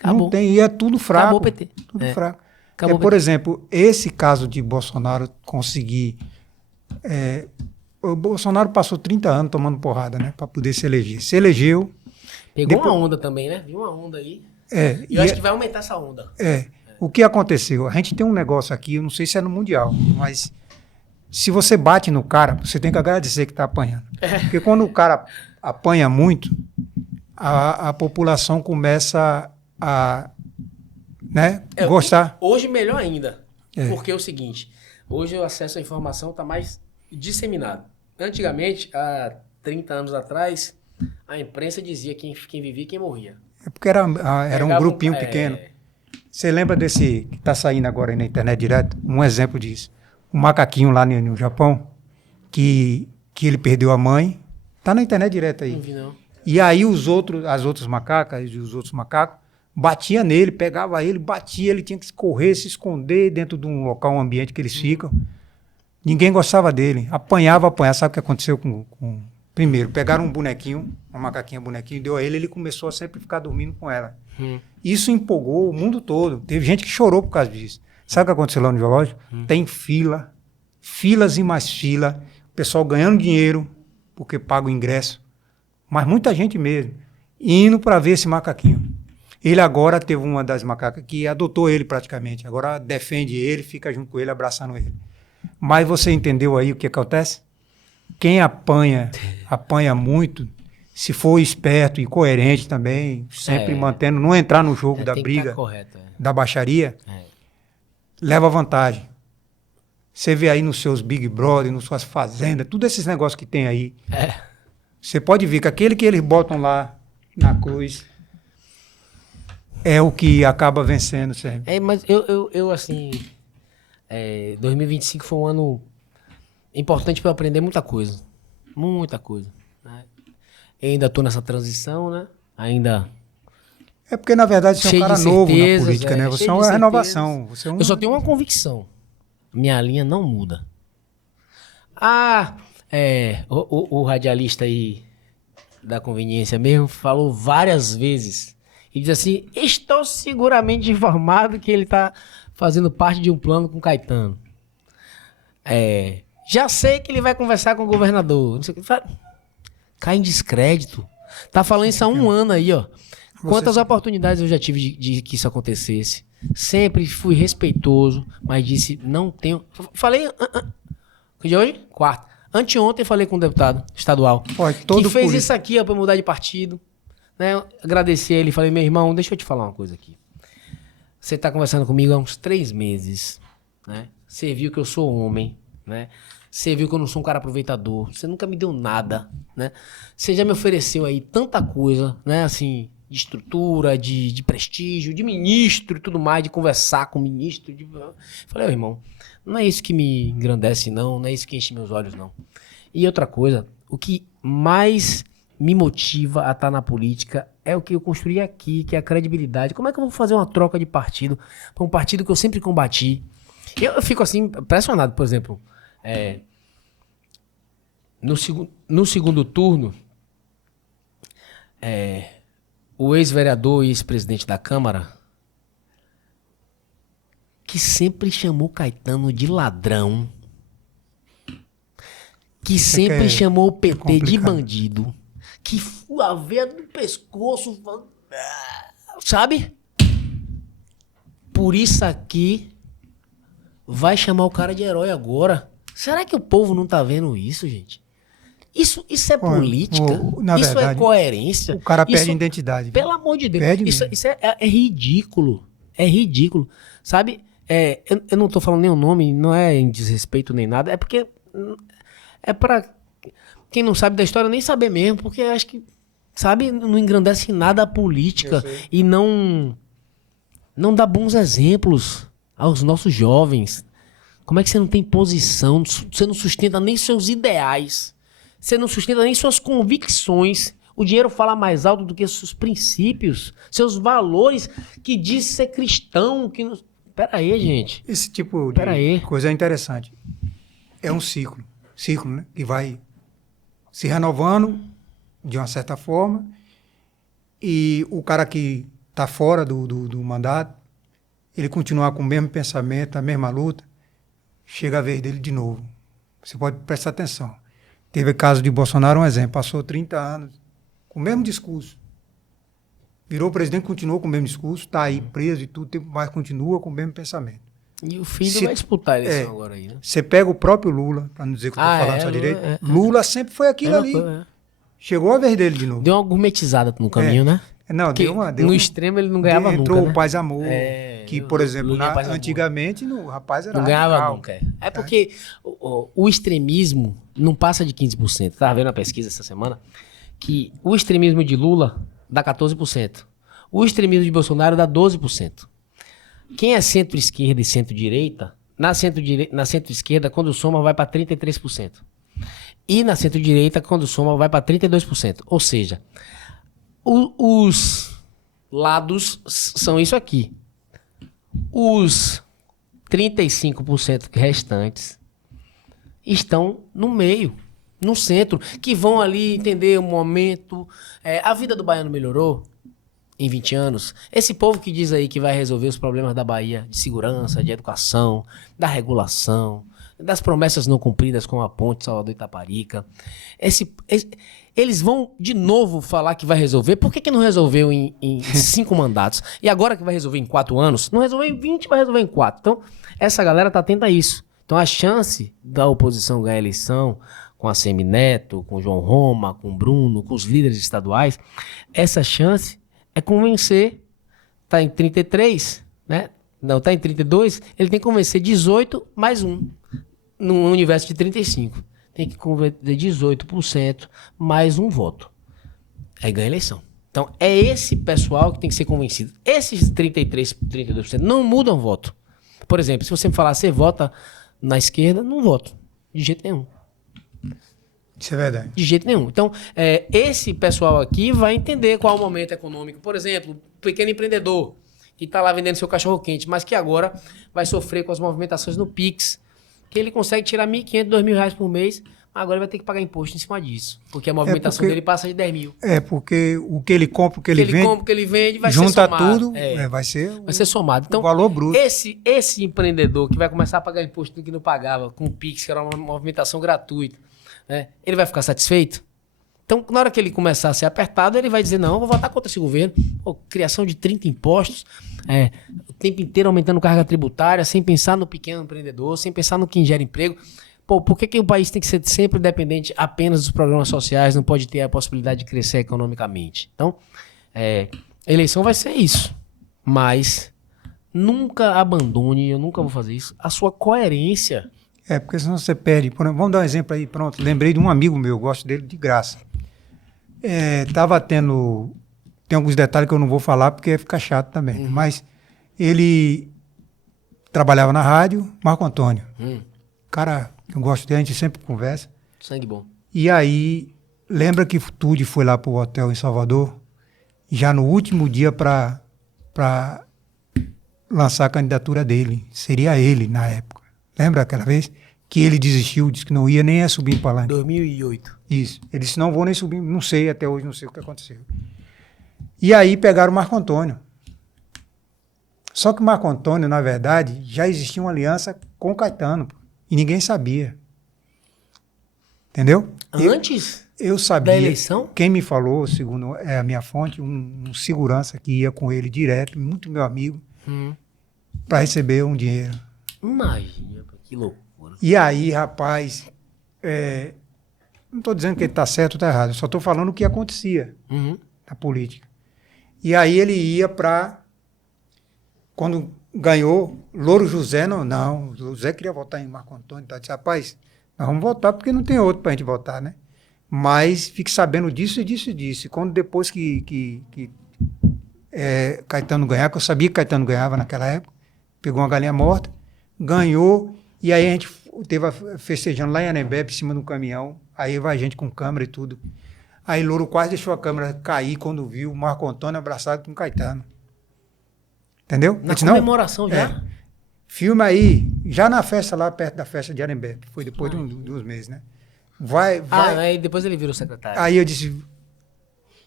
Acabou. Não tem, e é tudo fraco. Acabou o PT. Tudo fraco. Acabou o Por PT. exemplo, esse caso de Bolsonaro conseguir... o Bolsonaro passou 30 anos tomando porrada, né? Para poder se eleger. Se elegeu... Pegou depois- uma onda também, né? Viu uma onda aí. É, E eu acho que vai aumentar essa onda. O que aconteceu? A gente tem um negócio aqui, eu não sei se é no Mundial, mas se você bate no cara, você tem que agradecer que está apanhando. Porque quando o cara apanha muito, a população começa a gostar. Hoje melhor ainda. É. Porque é o seguinte, hoje o acesso à informação está mais disseminado. Antigamente, há 30 anos atrás, a imprensa dizia quem vivia e quem morria. É porque era um Pegava grupinho pequeno. Você lembra desse que está saindo agora aí na internet direto? Um exemplo disso. Um macaquinho lá no Japão, que ele perdeu a mãe. Está na internet direto aí. Não vi, não. E aí as outras macacas e os outros macacos batia nele, pegava ele, batia, ele tinha que correr, se esconder dentro de um local, um ambiente que eles ficam. Ninguém gostava dele. Apanhava. Sabe o que aconteceu com... Primeiro, pegaram um bonequinho, uma macaquinha bonequinho, deu a ele começou a sempre ficar dormindo com ela. Isso empolgou o mundo todo. Teve gente que chorou por causa disso. Sabe o que aconteceu lá no zoológico? Tem filas e mais fila, o pessoal ganhando dinheiro, porque paga o ingresso, mas muita gente mesmo, indo para ver esse macaquinho. Ele agora teve uma das macacas que adotou ele praticamente, agora defende ele, fica junto com ele, abraçando ele. Mas você entendeu aí o que acontece? Quem apanha muito, se for esperto e coerente também, sempre mantendo, não entrar no jogo da tem que briga, tá correto, da baixaria, leva vantagem. Você vê aí nos seus Big Brother, nas suas fazendas, tudo esses negócios que tem aí. Você pode ver que aquele que eles botam lá na cruz é o que acaba vencendo sempre. Mas eu assim, 2025 foi um ano importante para eu aprender muita coisa. Muita coisa. Né? Eu ainda estou nessa transição, né? Ainda... É porque, na verdade, você é um cheio cara de novo na certezas, política, né? Você cheio é de uma certezas. renovação. Você é um... Eu só tenho uma convicção. Minha linha não muda. O radialista aí da conveniência mesmo falou várias vezes. E diz assim, estou seguramente informado que ele está fazendo parte de um plano com Caetano. Já sei que ele vai conversar com o governador. Não sei o que. Cai em descrédito. Tá falando isso há um ano aí, ó. Quantas oportunidades eu já tive de que isso acontecesse. Sempre fui respeitoso, mas disse, não tenho... Falei... Que dia hoje? Quarta. Anteontem falei com um deputado estadual que fez isso aqui, ó, pra mudar de partido. Né? Agradeci ele, falei, meu irmão, deixa eu te falar uma coisa aqui. Você tá conversando comigo há uns 3 meses, né? Você viu que eu sou homem, né? Você viu que eu não sou um cara aproveitador. Você nunca me deu nada, né? Você já me ofereceu aí tanta coisa, né? Assim, de estrutura, de prestígio, de ministro e tudo mais, de conversar com o ministro. Falei, irmão, não é isso que me engrandece, não é isso que enche meus olhos, não. E outra coisa, o que mais me motiva a estar na política é o que eu construí aqui, que é a credibilidade. Como é que eu vou fazer uma troca de partido para um partido que eu sempre combati? Eu fico assim, impressionado, por exemplo, no segundo turno, o ex-vereador e ex-presidente da Câmara, que sempre chamou Caetano de ladrão, que sempre chamou o PT de bandido, que a veia do pescoço, sabe? Por isso aqui vai chamar o cara de herói agora. Será que o povo não tá vendo isso, gente? Isso é política? Isso verdade, é coerência? O cara perde identidade. Pelo amor de Deus. Isso é ridículo. É ridículo. Sabe? Eu não tô falando nem o nome, não é em desrespeito nem nada. É porque é pra quem não sabe da história nem saber mesmo. Porque acho que, sabe, não engrandece nada a política. E não dá bons exemplos aos nossos jovens. Como é que você não tem posição? Você não sustenta nem seus ideais. Você não sustenta nem suas convicções. O dinheiro fala mais alto do que seus princípios, seus valores, que diz ser cristão. Pera aí, gente. Esse tipo de coisa é interessante. É um ciclo, né? Que vai se renovando de uma certa forma. E o cara que tá fora do mandato, ele continuar com o mesmo pensamento, a mesma luta, chega a vez dele de novo. Você pode prestar atenção. Teve o caso de Bolsonaro, um exemplo, passou 30 anos com o mesmo discurso. Virou presidente, continuou com o mesmo discurso, está aí preso e tudo, mas continua com o mesmo pensamento. E o filho vai disputar a eleição agora aí, né? Você pega o próprio Lula, para não dizer que eu estou falando só direito, Lula sempre foi aquilo ali. Chegou a vez dele de novo. Deu uma gourmetizada no caminho, né? Não, no extremo ele não ganhava nunca. Entrou né? o Paz Amor, que, por exemplo, antigamente o rapaz era não ganhava radical. nunca. É porque o extremismo não passa de 15%. Estava vendo a pesquisa essa semana que o extremismo de Lula dá 14%. O extremismo de Bolsonaro dá 12%. Quem é centro-esquerda e centro-direita, na centro-esquerda, quando soma, vai para 33%. E na centro-direita, quando soma, vai para 32%. Ou seja, os lados são isso aqui. Os 35% restantes estão no meio, no centro, que vão ali entender o momento. A vida do baiano melhorou em 20 anos. Esse povo que diz aí que vai resolver os problemas da Bahia, de segurança, de educação, da regulação, das promessas não cumpridas com a ponte Salvador-Itaparica. Eles vão de novo falar que vai resolver. Por que não resolveu em 5 mandatos? E agora que vai resolver em 4 anos, não resolveu em 20, vai resolver em 4. Então, essa galera tá atenta a isso. Então, a chance da oposição ganhar a eleição com a Semineto, com o João Roma, com o Bruno, com os líderes estaduais, essa chance é convencer, tá em 33, né? Não, tá em 32, ele tem que convencer 18 mais 1, num universo de 35. Tem que convencer 18% mais 1 voto. Aí ganha a eleição. Então, é esse pessoal que tem que ser convencido. Esses 33, 32% não mudam voto. Por exemplo, se você me falar, você vota na esquerda, não voto. De jeito nenhum. Isso é verdade. De jeito nenhum. Então, esse pessoal aqui vai entender qual é o momento econômico. Por exemplo, o pequeno empreendedor que está lá vendendo seu cachorro-quente, mas que agora vai sofrer com as movimentações no Pix, que ele consegue tirar R$ 1.500, R$ 2.000 por mês, mas agora vai ter que pagar imposto em cima disso, porque a movimentação dele passa de 10 mil. Porque o que ele compra, o que ele vende, vai ser somado. Junta tudo, vai ser somado. Então, o valor bruto. Esse empreendedor que vai começar a pagar imposto que não pagava, com o Pix, que era uma movimentação gratuita, né? Ele vai ficar satisfeito? Então, na hora que ele começar a ser apertado, ele vai dizer, não, eu vou votar contra esse governo. Criação de 30 impostos, o tempo inteiro aumentando carga tributária, sem pensar no pequeno empreendedor, sem pensar no que gera emprego. Por que o país tem que ser sempre dependente apenas dos programas sociais, não pode ter a possibilidade de crescer economicamente? Então, a eleição vai ser isso. Mas nunca abandone, eu nunca vou fazer isso, a sua coerência. Porque senão você perde. Vamos dar um exemplo aí, pronto. Lembrei de um amigo meu, gosto dele de graça. Tava tendo... Tem alguns detalhes que eu não vou falar porque fica chato também. Uhum. Mas ele trabalhava na rádio, Marco Antônio. Cara, eu gosto dele, a gente sempre conversa. Sangue bom. E aí, lembra que Tude foi lá pro hotel em Salvador, já no último dia para lançar a candidatura dele. Seria ele na época. Lembra aquela vez? Que ele desistiu, disse que não ia nem subir em palanque. 2008. Isso. Ele disse, não vou nem subir, não sei, até hoje não sei o que aconteceu. E aí pegaram o Marco Antônio. Só que o Marco Antônio, na verdade, já existia uma aliança com o Caetano, pô, e ninguém sabia. Entendeu? Antes eu sabia. da eleição? Quem me falou, segundo a minha fonte, um segurança que ia com ele direto, muito meu amigo, para receber um dinheiro. Imagina, que loucura. E aí, rapaz, não estou dizendo que ele está certo ou está errado, eu só estou falando o que acontecia na política. E aí ele ia para... Quando ganhou, Louro José, não, José queria votar em Marco Antônio, tá? Disse, rapaz, nós vamos votar porque não tem outro para a gente votar, né? Mas fique sabendo disso e disso e disso. E quando depois que Caetano ganhava, que eu sabia que Caetano ganhava naquela época, pegou uma galinha morta, ganhou, e aí a gente teve festejando lá em Anembebe, em cima do caminhão, aí vai a gente com câmera e tudo. Aí Louro quase deixou a câmera cair quando viu o Marco Antônio abraçado com Caetano. Entendeu? Na comemoração já? Filma aí, já na festa lá, perto da festa de Anembebe, foi depois de uns meses, né? Vai. Aí depois ele virou secretário. Aí eu disse,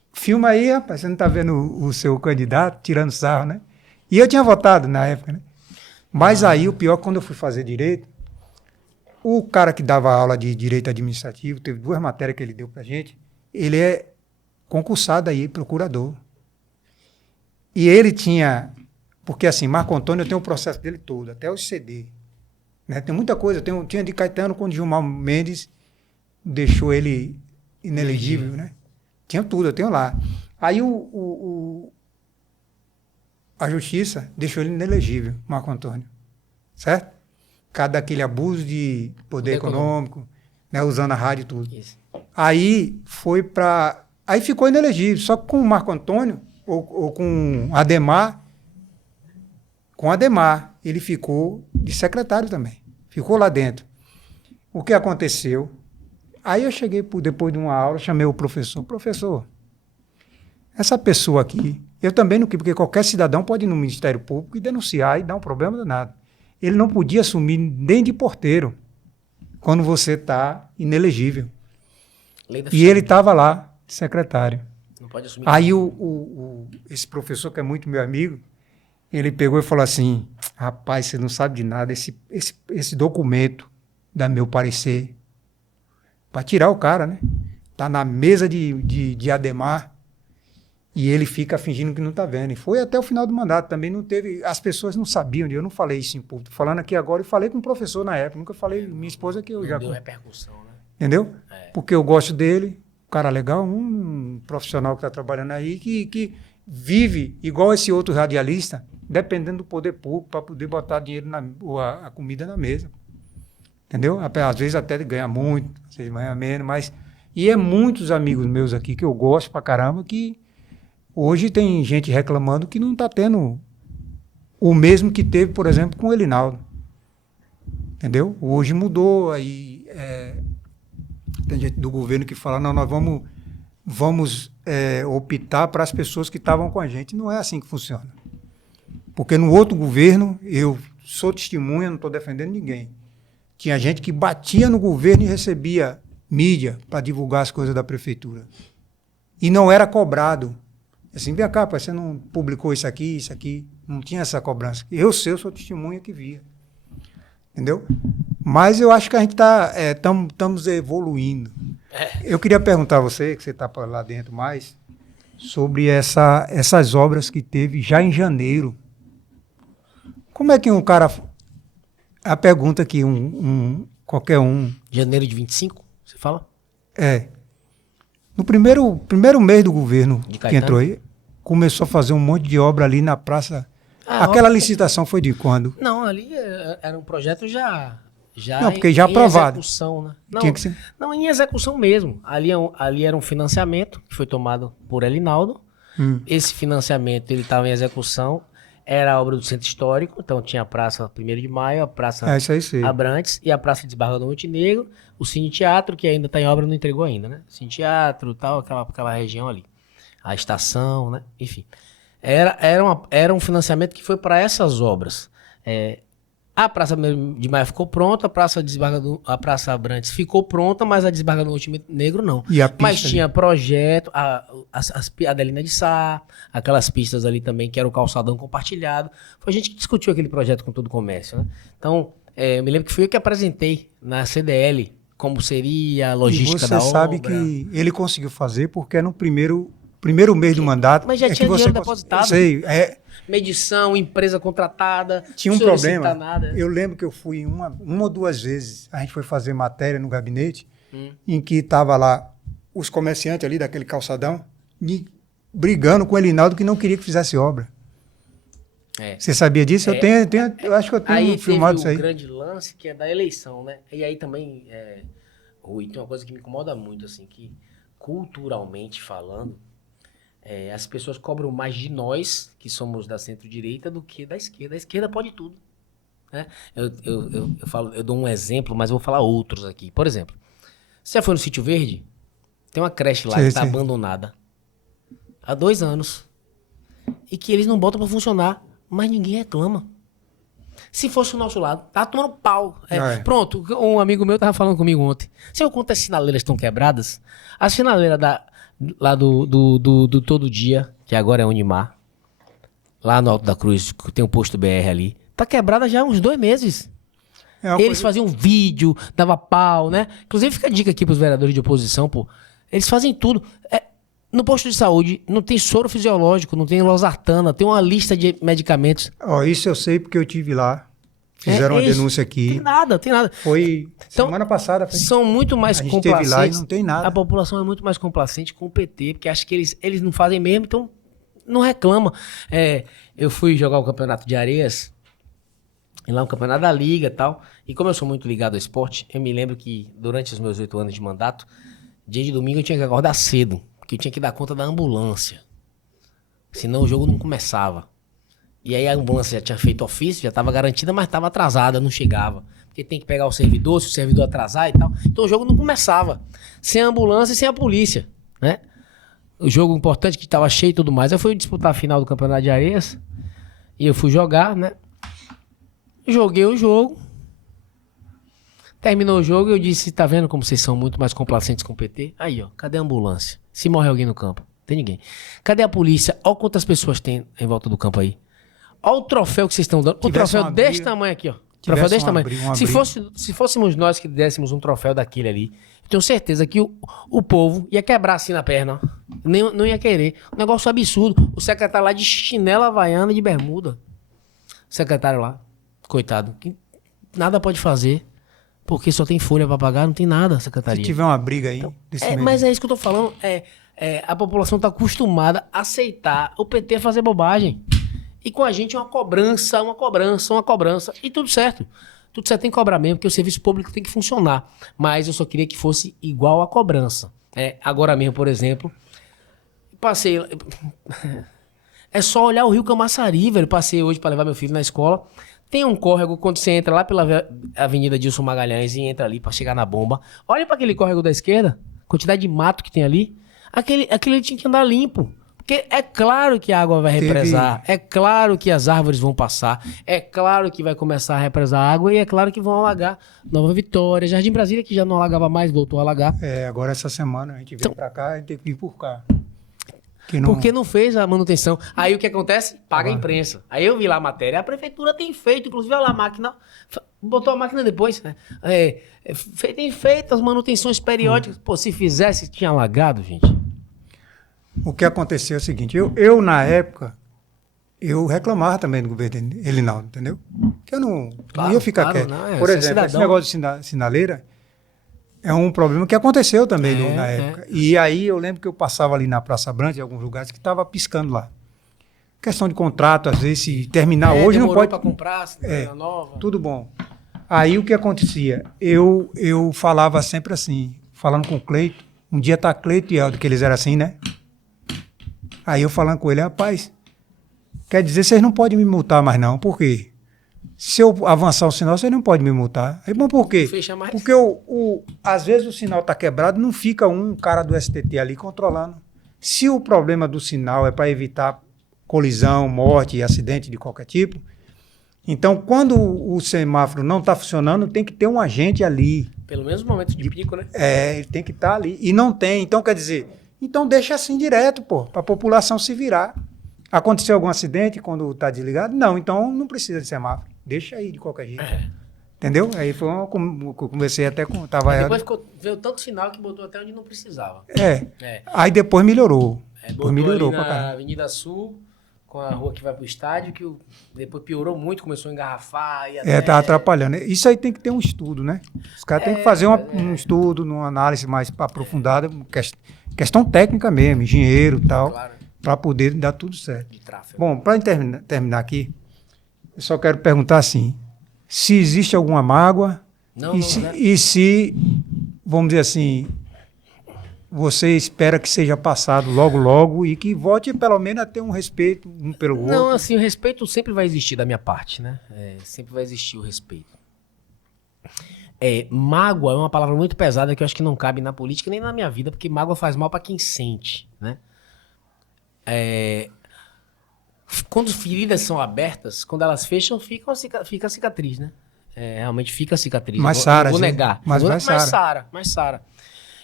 filma aí, rapaz, você não está vendo o seu candidato tirando sarro, né? E eu tinha votado na época, né? Mas aí o pior, quando eu fui fazer direito, o cara que dava aula de direito administrativo, teve 2 matérias que ele deu pra gente, ele é concursado aí, procurador. E ele tinha, porque assim, Marco Antônio, eu tenho o processo dele todo, até o CD. Né? Tem muita coisa, tinha de Caetano quando Gilmar Mendes deixou ele inelegível, né? Tinha tudo, eu tenho lá. Aí a justiça deixou ele inelegível, Marco Antônio. Certo? Cada aquele abuso de poder econômico, né? Usando a rádio e tudo. Isso. Aí foi para... Aí ficou inelegível. Só que com o Marco Antônio, ou com Adhemar, ele ficou de secretário também. Ficou lá dentro. O que aconteceu? Aí eu cheguei, depois de uma aula, chamei o professor. Professor, essa pessoa aqui, eu também não quis, porque qualquer cidadão pode ir no Ministério Público e denunciar e dar um problema danado. Ele não podia assumir nem de porteiro quando você está inelegível. E ele estava lá, secretário. Não pode assumir. Aí esse professor, que é muito meu amigo, ele pegou e falou assim, rapaz, você não sabe de nada, esse documento dá meu parecer para tirar o cara, né? Tá na mesa de Adhemar e ele fica fingindo que não está vendo. E foi até o final do mandato, também não teve, as pessoas não sabiam, eu não falei isso em público, falando aqui agora, e falei com o professor na época, nunca falei, minha esposa que eu já... Deu repercussão, né? Entendeu? Porque eu gosto dele, um cara legal, um profissional que está trabalhando aí, que vive igual esse outro radialista, dependendo do poder público para poder botar dinheiro, a comida na mesa. Entendeu? Às vezes até ganha muito, às vezes ganha menos, mas... E é muitos amigos meus aqui que eu gosto pra caramba, que hoje tem gente reclamando que não está tendo o mesmo que teve, por exemplo, com o Elinaldo. Entendeu? Hoje mudou, aí tem gente do governo que fala, não, nós vamos optar para as pessoas que estavam com a gente. Não é assim que funciona. Porque no outro governo, eu sou testemunha, não estou defendendo ninguém, tinha gente que batia no governo e recebia mídia para divulgar as coisas da prefeitura. E não era cobrado. Assim, vem cá, você não publicou isso aqui, não tinha essa cobrança. Eu sou testemunha que via. Entendeu? Mas eu acho que a gente estamos evoluindo. Eu queria perguntar a você, que você está lá dentro mais, sobre essas obras que teve já em janeiro. Como é que um cara... A pergunta que qualquer um... Janeiro de 25, você fala? No primeiro mês do governo que entrou aí, começou a fazer um monte de obra ali na praça. Aquela licitação foi de quando? Não, ali era um projeto já não, porque já aprovado. Em execução, né? Não, tinha que ser. Não, em execução mesmo. Ali era um financiamento que foi tomado por Elinaldo. Esse financiamento ele estava em execução. Era a obra do Centro Histórico, então tinha a Praça 1º de Maio, a Praça Abrantes e a Praça Desembargador Montenegro, o Cine Teatro, que ainda está em obra, não entregou ainda, né? Cine Teatro, tal, aquela região ali. A estação, né? Enfim. Era um financiamento que foi para essas obras. A Praça de Maio ficou pronta, a Praça Abrantes ficou pronta, mas a Desembargador Montenegro não. Mas tinha projeto, a Adelina de Sá, aquelas pistas ali também, que era o calçadão compartilhado. Foi a gente que discutiu aquele projeto com todo o comércio, né? Então, eu me lembro que fui eu que apresentei na CDL como seria a logística da obra. E você sabe que ele conseguiu fazer porque no primeiro mês do mandato... Mas já tinha dinheiro depositado. Eu sei, medição, empresa contratada. Tinha um problema. Nada. Eu lembro que eu fui uma ou duas vezes, a gente foi fazer matéria no gabinete, em que estava lá os comerciantes ali daquele calçadão brigando com o Elinaldo que não queria que fizesse obra. Você sabia disso? Eu acho que eu tenho filmado isso aí. Aí teve o grande lance que é da eleição, né? E aí também, Rui, tem uma coisa que me incomoda muito, assim, que culturalmente falando, as pessoas cobram mais de nós, que somos da centro-direita, do que da esquerda. A esquerda pode tudo. Né? Eu dou um exemplo, mas vou falar outros aqui. Por exemplo, você já foi no Sítio Verde? Tem uma creche lá que está abandonada há 2 anos. E que eles não botam para funcionar, mas ninguém reclama. Se fosse o nosso lado, tá tomando pau. Pronto, um amigo meu tava falando comigo ontem. Sabe quantas sinaleiras estão quebradas? A sinaleira lá do Todo Dia, que agora é Unimar, lá no Alto da Cruz, que tem um posto BR ali, tá quebrada já há uns 2 meses. Eles faziam vídeo, dava pau, né? Inclusive fica a dica aqui pros vereadores de oposição, pô. Eles fazem tudo. No posto de saúde não tem soro fisiológico, não tem losartana, tem uma lista de medicamentos. Isso eu sei porque eu tive lá. Fizeram uma denúncia aqui. Tem nada. Foi então, semana passada. São muito mais complacentes. A gente teve lá e não tem nada. A população é muito mais complacente com o PT, porque acha que eles não fazem mesmo, então não reclama. Eu fui jogar o campeonato de Areias, e lá um campeonato da Liga e tal, e como eu sou muito ligado ao esporte, eu me lembro que durante os meus 8 anos de mandato, dia de domingo eu tinha que acordar cedo, porque eu tinha que dar conta da ambulância. Senão o jogo não começava. E aí a ambulância já tinha feito ofício, já estava garantida, mas estava atrasada, não chegava. Porque tem que pegar o servidor, se o servidor atrasar e tal. Então o jogo não começava. Sem a ambulância e sem a polícia, né? O jogo importante que estava cheio e tudo mais. Eu fui disputar a final do Campeonato de Areias. E eu fui jogar, né? Joguei o jogo. Terminou o jogo e eu disse, tá vendo como vocês são muito mais complacentes com o PT? Aí, ó, cadê a ambulância? Se morre alguém no campo, não tem ninguém. Cadê a polícia? Olha quantas pessoas tem em volta do campo aí. Olha o troféu que vocês estão dando. O troféu desse tamanho aqui, ó. Troféu desse tamanho. Se fôssemos nós que dessemos um troféu daquele ali, eu tenho certeza que o povo ia quebrar assim na perna, ó. Não ia querer. Um negócio absurdo. O secretário lá de chinela havaiana e de bermuda. O secretário lá, coitado, que nada pode fazer. Porque só tem folha pra pagar, não tem nada, secretaria. Se tiver uma briga aí... Então, mas é isso que eu tô falando. A população tá acostumada a aceitar o PT fazer bobagem. E com a gente uma cobrança. E tudo certo. Tudo certo, tem que cobrar mesmo, porque o serviço público tem que funcionar. Mas eu só queria que fosse igual a cobrança. Agora mesmo, por exemplo, passei... É só olhar o Rio Camaçari, velho. Passei hoje pra levar meu filho na escola... Tem um córrego, quando você entra lá pela Avenida Dilson Magalhães e entra ali pra chegar na bomba. Olha pra aquele córrego da esquerda, quantidade de mato que tem ali. Aquele tinha que andar limpo. Porque é claro que a água vai represar, é claro que as árvores vão passar, é claro que vai começar a represar a água e é claro que vão alagar Nova Vitória, Jardim Brasília, que já não alagava mais, voltou a alagar. Agora essa semana a gente veio pra cá e tem que vir por cá. Porque não fez a manutenção. Aí o que acontece? Paga a imprensa. Aí eu vi lá a matéria. A prefeitura tem feito, inclusive, olha lá a máquina. Botou a máquina depois, né? Tem feito as manutenções periódicas. Pô, se fizesse, tinha alagado, gente. O que aconteceu é o seguinte. Eu não reclamava também do governo Elinaldo, entendeu? Que eu não ia ficar quieto. Por exemplo, esse negócio de sinaleira... É um problema que aconteceu também na época. E aí eu lembro que eu passava ali na Praça Branca, em alguns lugares, que estava piscando lá. Questão de contrato, às vezes, se terminar hoje não pode... para comprar, nova. Tudo bom. Aí o que acontecia? Eu falava sempre assim, falando com o Cleito, um dia tá Cleito e Helder, que eles eram assim, né? Aí eu falando com ele, rapaz, quer dizer, vocês não podem me multar mais não, por quê? Se eu avançar o sinal, você não pode me multar. Aí, bom, por quê? Fecha mais. Porque às vezes o sinal está quebrado, não fica um cara do STT ali controlando. Se o problema do sinal é para evitar colisão, morte e acidente de qualquer tipo, então quando o semáforo não está funcionando, tem que ter um agente ali. Pelo menos no momento de pico, né? Ele tem que estar ali. E não tem. Então, quer dizer, deixa assim direto, pô, para a população se virar. Aconteceu algum acidente quando está desligado? Não, então não precisa de semáforo. Deixa aí de qualquer jeito. Entendeu? Aí foi eu conversei até com... Depois veio tanto sinal que botou até onde não precisava. Aí depois melhorou. Melhorou ali na Avenida Sul, com a rua que vai pro estádio, que depois piorou muito, começou a engarrafar. Tá atrapalhando. Isso aí tem que ter um estudo, né? Os caras têm que fazer um estudo, uma análise mais aprofundada, questão técnica mesmo, engenheiro e tal, para poder dar tudo certo. Bom, para terminar aqui, eu só quero perguntar assim, se existe alguma mágoa e se, vamos dizer assim, você espera que seja passado logo e que volte pelo menos a ter um respeito um pelo outro. Não, assim, o respeito sempre vai existir da minha parte, né? Sempre vai existir o respeito. Mágoa é uma palavra muito pesada que eu acho que não cabe na política nem na minha vida, porque mágoa faz mal para quem sente, né? Quando feridas são abertas, quando elas fecham, fica a cicatriz, né? Realmente fica a cicatriz. Mas sara, vou negar. Mas sara. Mais sara.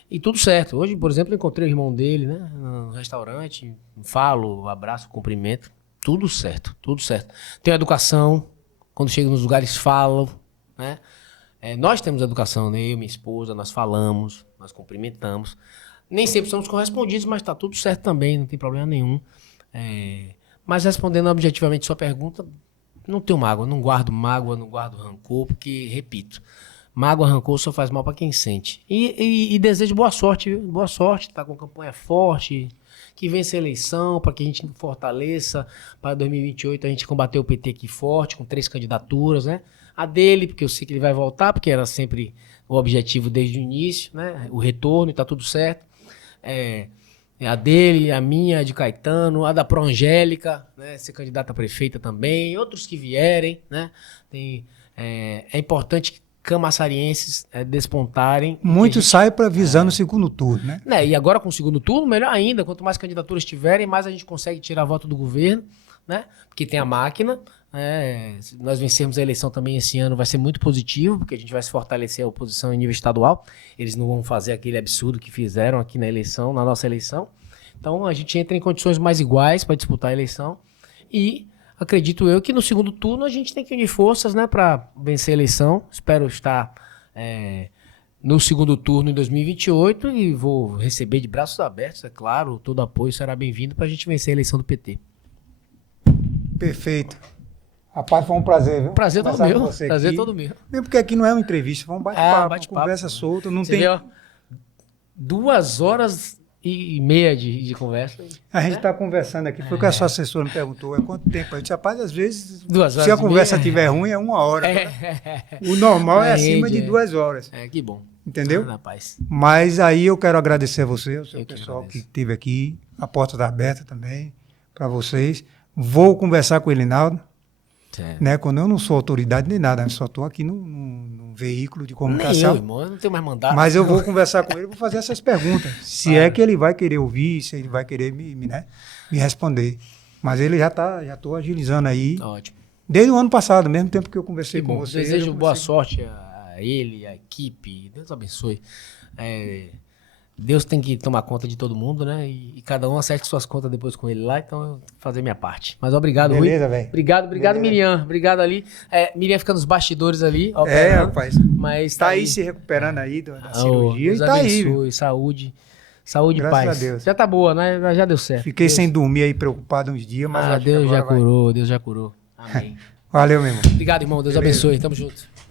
E tudo certo. Hoje, por exemplo, eu encontrei o irmão dele, né? No restaurante, falo, abraço, cumprimento. Tudo certo, tudo certo. Tenho educação, quando chego nos lugares falo, né? Nós temos educação, né? Eu e minha esposa, nós falamos, nós cumprimentamos. Nem sempre somos correspondidos, mas tá tudo certo também, não tem problema nenhum. Mas respondendo objetivamente sua pergunta, não tenho mágoa, não guardo mágoa, não guardo rancor, porque, repito, mágoa, rancor só faz mal para quem sente. E desejo boa sorte, viu? Boa sorte, tá com campanha forte, que vença a eleição, para que a gente fortaleça, para 2028 a gente combater o PT aqui forte, com 3 candidaturas, né? A dele, porque eu sei que ele vai voltar, porque era sempre o objetivo desde o início, né? O retorno, e tá tudo certo. A dele, a minha, a de Caetano, a da Proangélica, né? Ser candidata a prefeita também, outros que vierem, né? É importante que camaçarienses despontarem. Muitos saem para visando o segundo turno, né? E agora com o segundo turno, melhor ainda. Quanto mais candidaturas tiverem, mais a gente consegue tirar voto do governo, né? Porque tem a máquina. Se nós vencermos a eleição também esse ano, vai ser muito positivo, porque a gente vai se fortalecer a oposição em nível estadual. Eles não vão fazer aquele absurdo que fizeram aqui na eleição, na nossa eleição. Então a gente entra em condições mais iguais para disputar a eleição. E acredito eu que no segundo turno a gente tem que unir forças, né, para vencer a eleição. Espero estar no segundo turno em 2028 e vou receber de braços abertos, é claro. Todo apoio será bem-vindo para a gente vencer a eleição do PT. Perfeito. Rapaz, foi um prazer, viu? Prazer todo meu. Prazer todo meu. Mesmo porque aqui não é uma entrevista, foi um bate-papo, uma conversa solta. Não tem... Vê, ó, 2h30 de conversa. A gente está conversando aqui, foi o que a sua assessora me perguntou, quanto tempo? Eu disse, rapaz, às vezes, 2 horas se a conversa estiver ruim, é 1 hora. O normal é acima de 2 horas. Que bom. Entendeu? Rapaz. Mas aí eu quero agradecer a você, o seu pessoal que agradeço. esteve aqui, a porta está aberta também para vocês. Vou conversar com o Elinaldo. Né? Quando eu não sou autoridade nem nada, eu só estou aqui num veículo de comunicação. Nem eu, irmão, eu não tenho mais mandato. Mas eu vou conversar com ele, vou fazer essas perguntas. Se é que ele vai querer ouvir, se ele vai querer me responder. Mas ele já estou agilizando aí. Ótimo. Desde o ano passado, mesmo tempo que eu conversei com você. Desejo boa sorte a ele, a equipe. Deus abençoe. Deus tem que tomar conta de todo mundo, né? E cada um acerte suas contas depois com ele lá, então eu vou fazer minha parte. Mas obrigado, Rui. Beleza, velho. Obrigado, Beleza. Miriam. Obrigado ali. Miriam fica nos bastidores ali. Operando, rapaz. Mas Tá aí se recuperando aí da cirurgia Deus e tá abençoe, aí. Saúde e Graças paz. a Deus. Já tá boa, né? Já deu certo. Fiquei Deus. sem dormir aí, preocupado uns dias, mas acho que Deus já agora vai. curou, Deus já curou. Amém. Valeu, meu irmão. Obrigado, irmão. Deus abençoe. Tamo junto.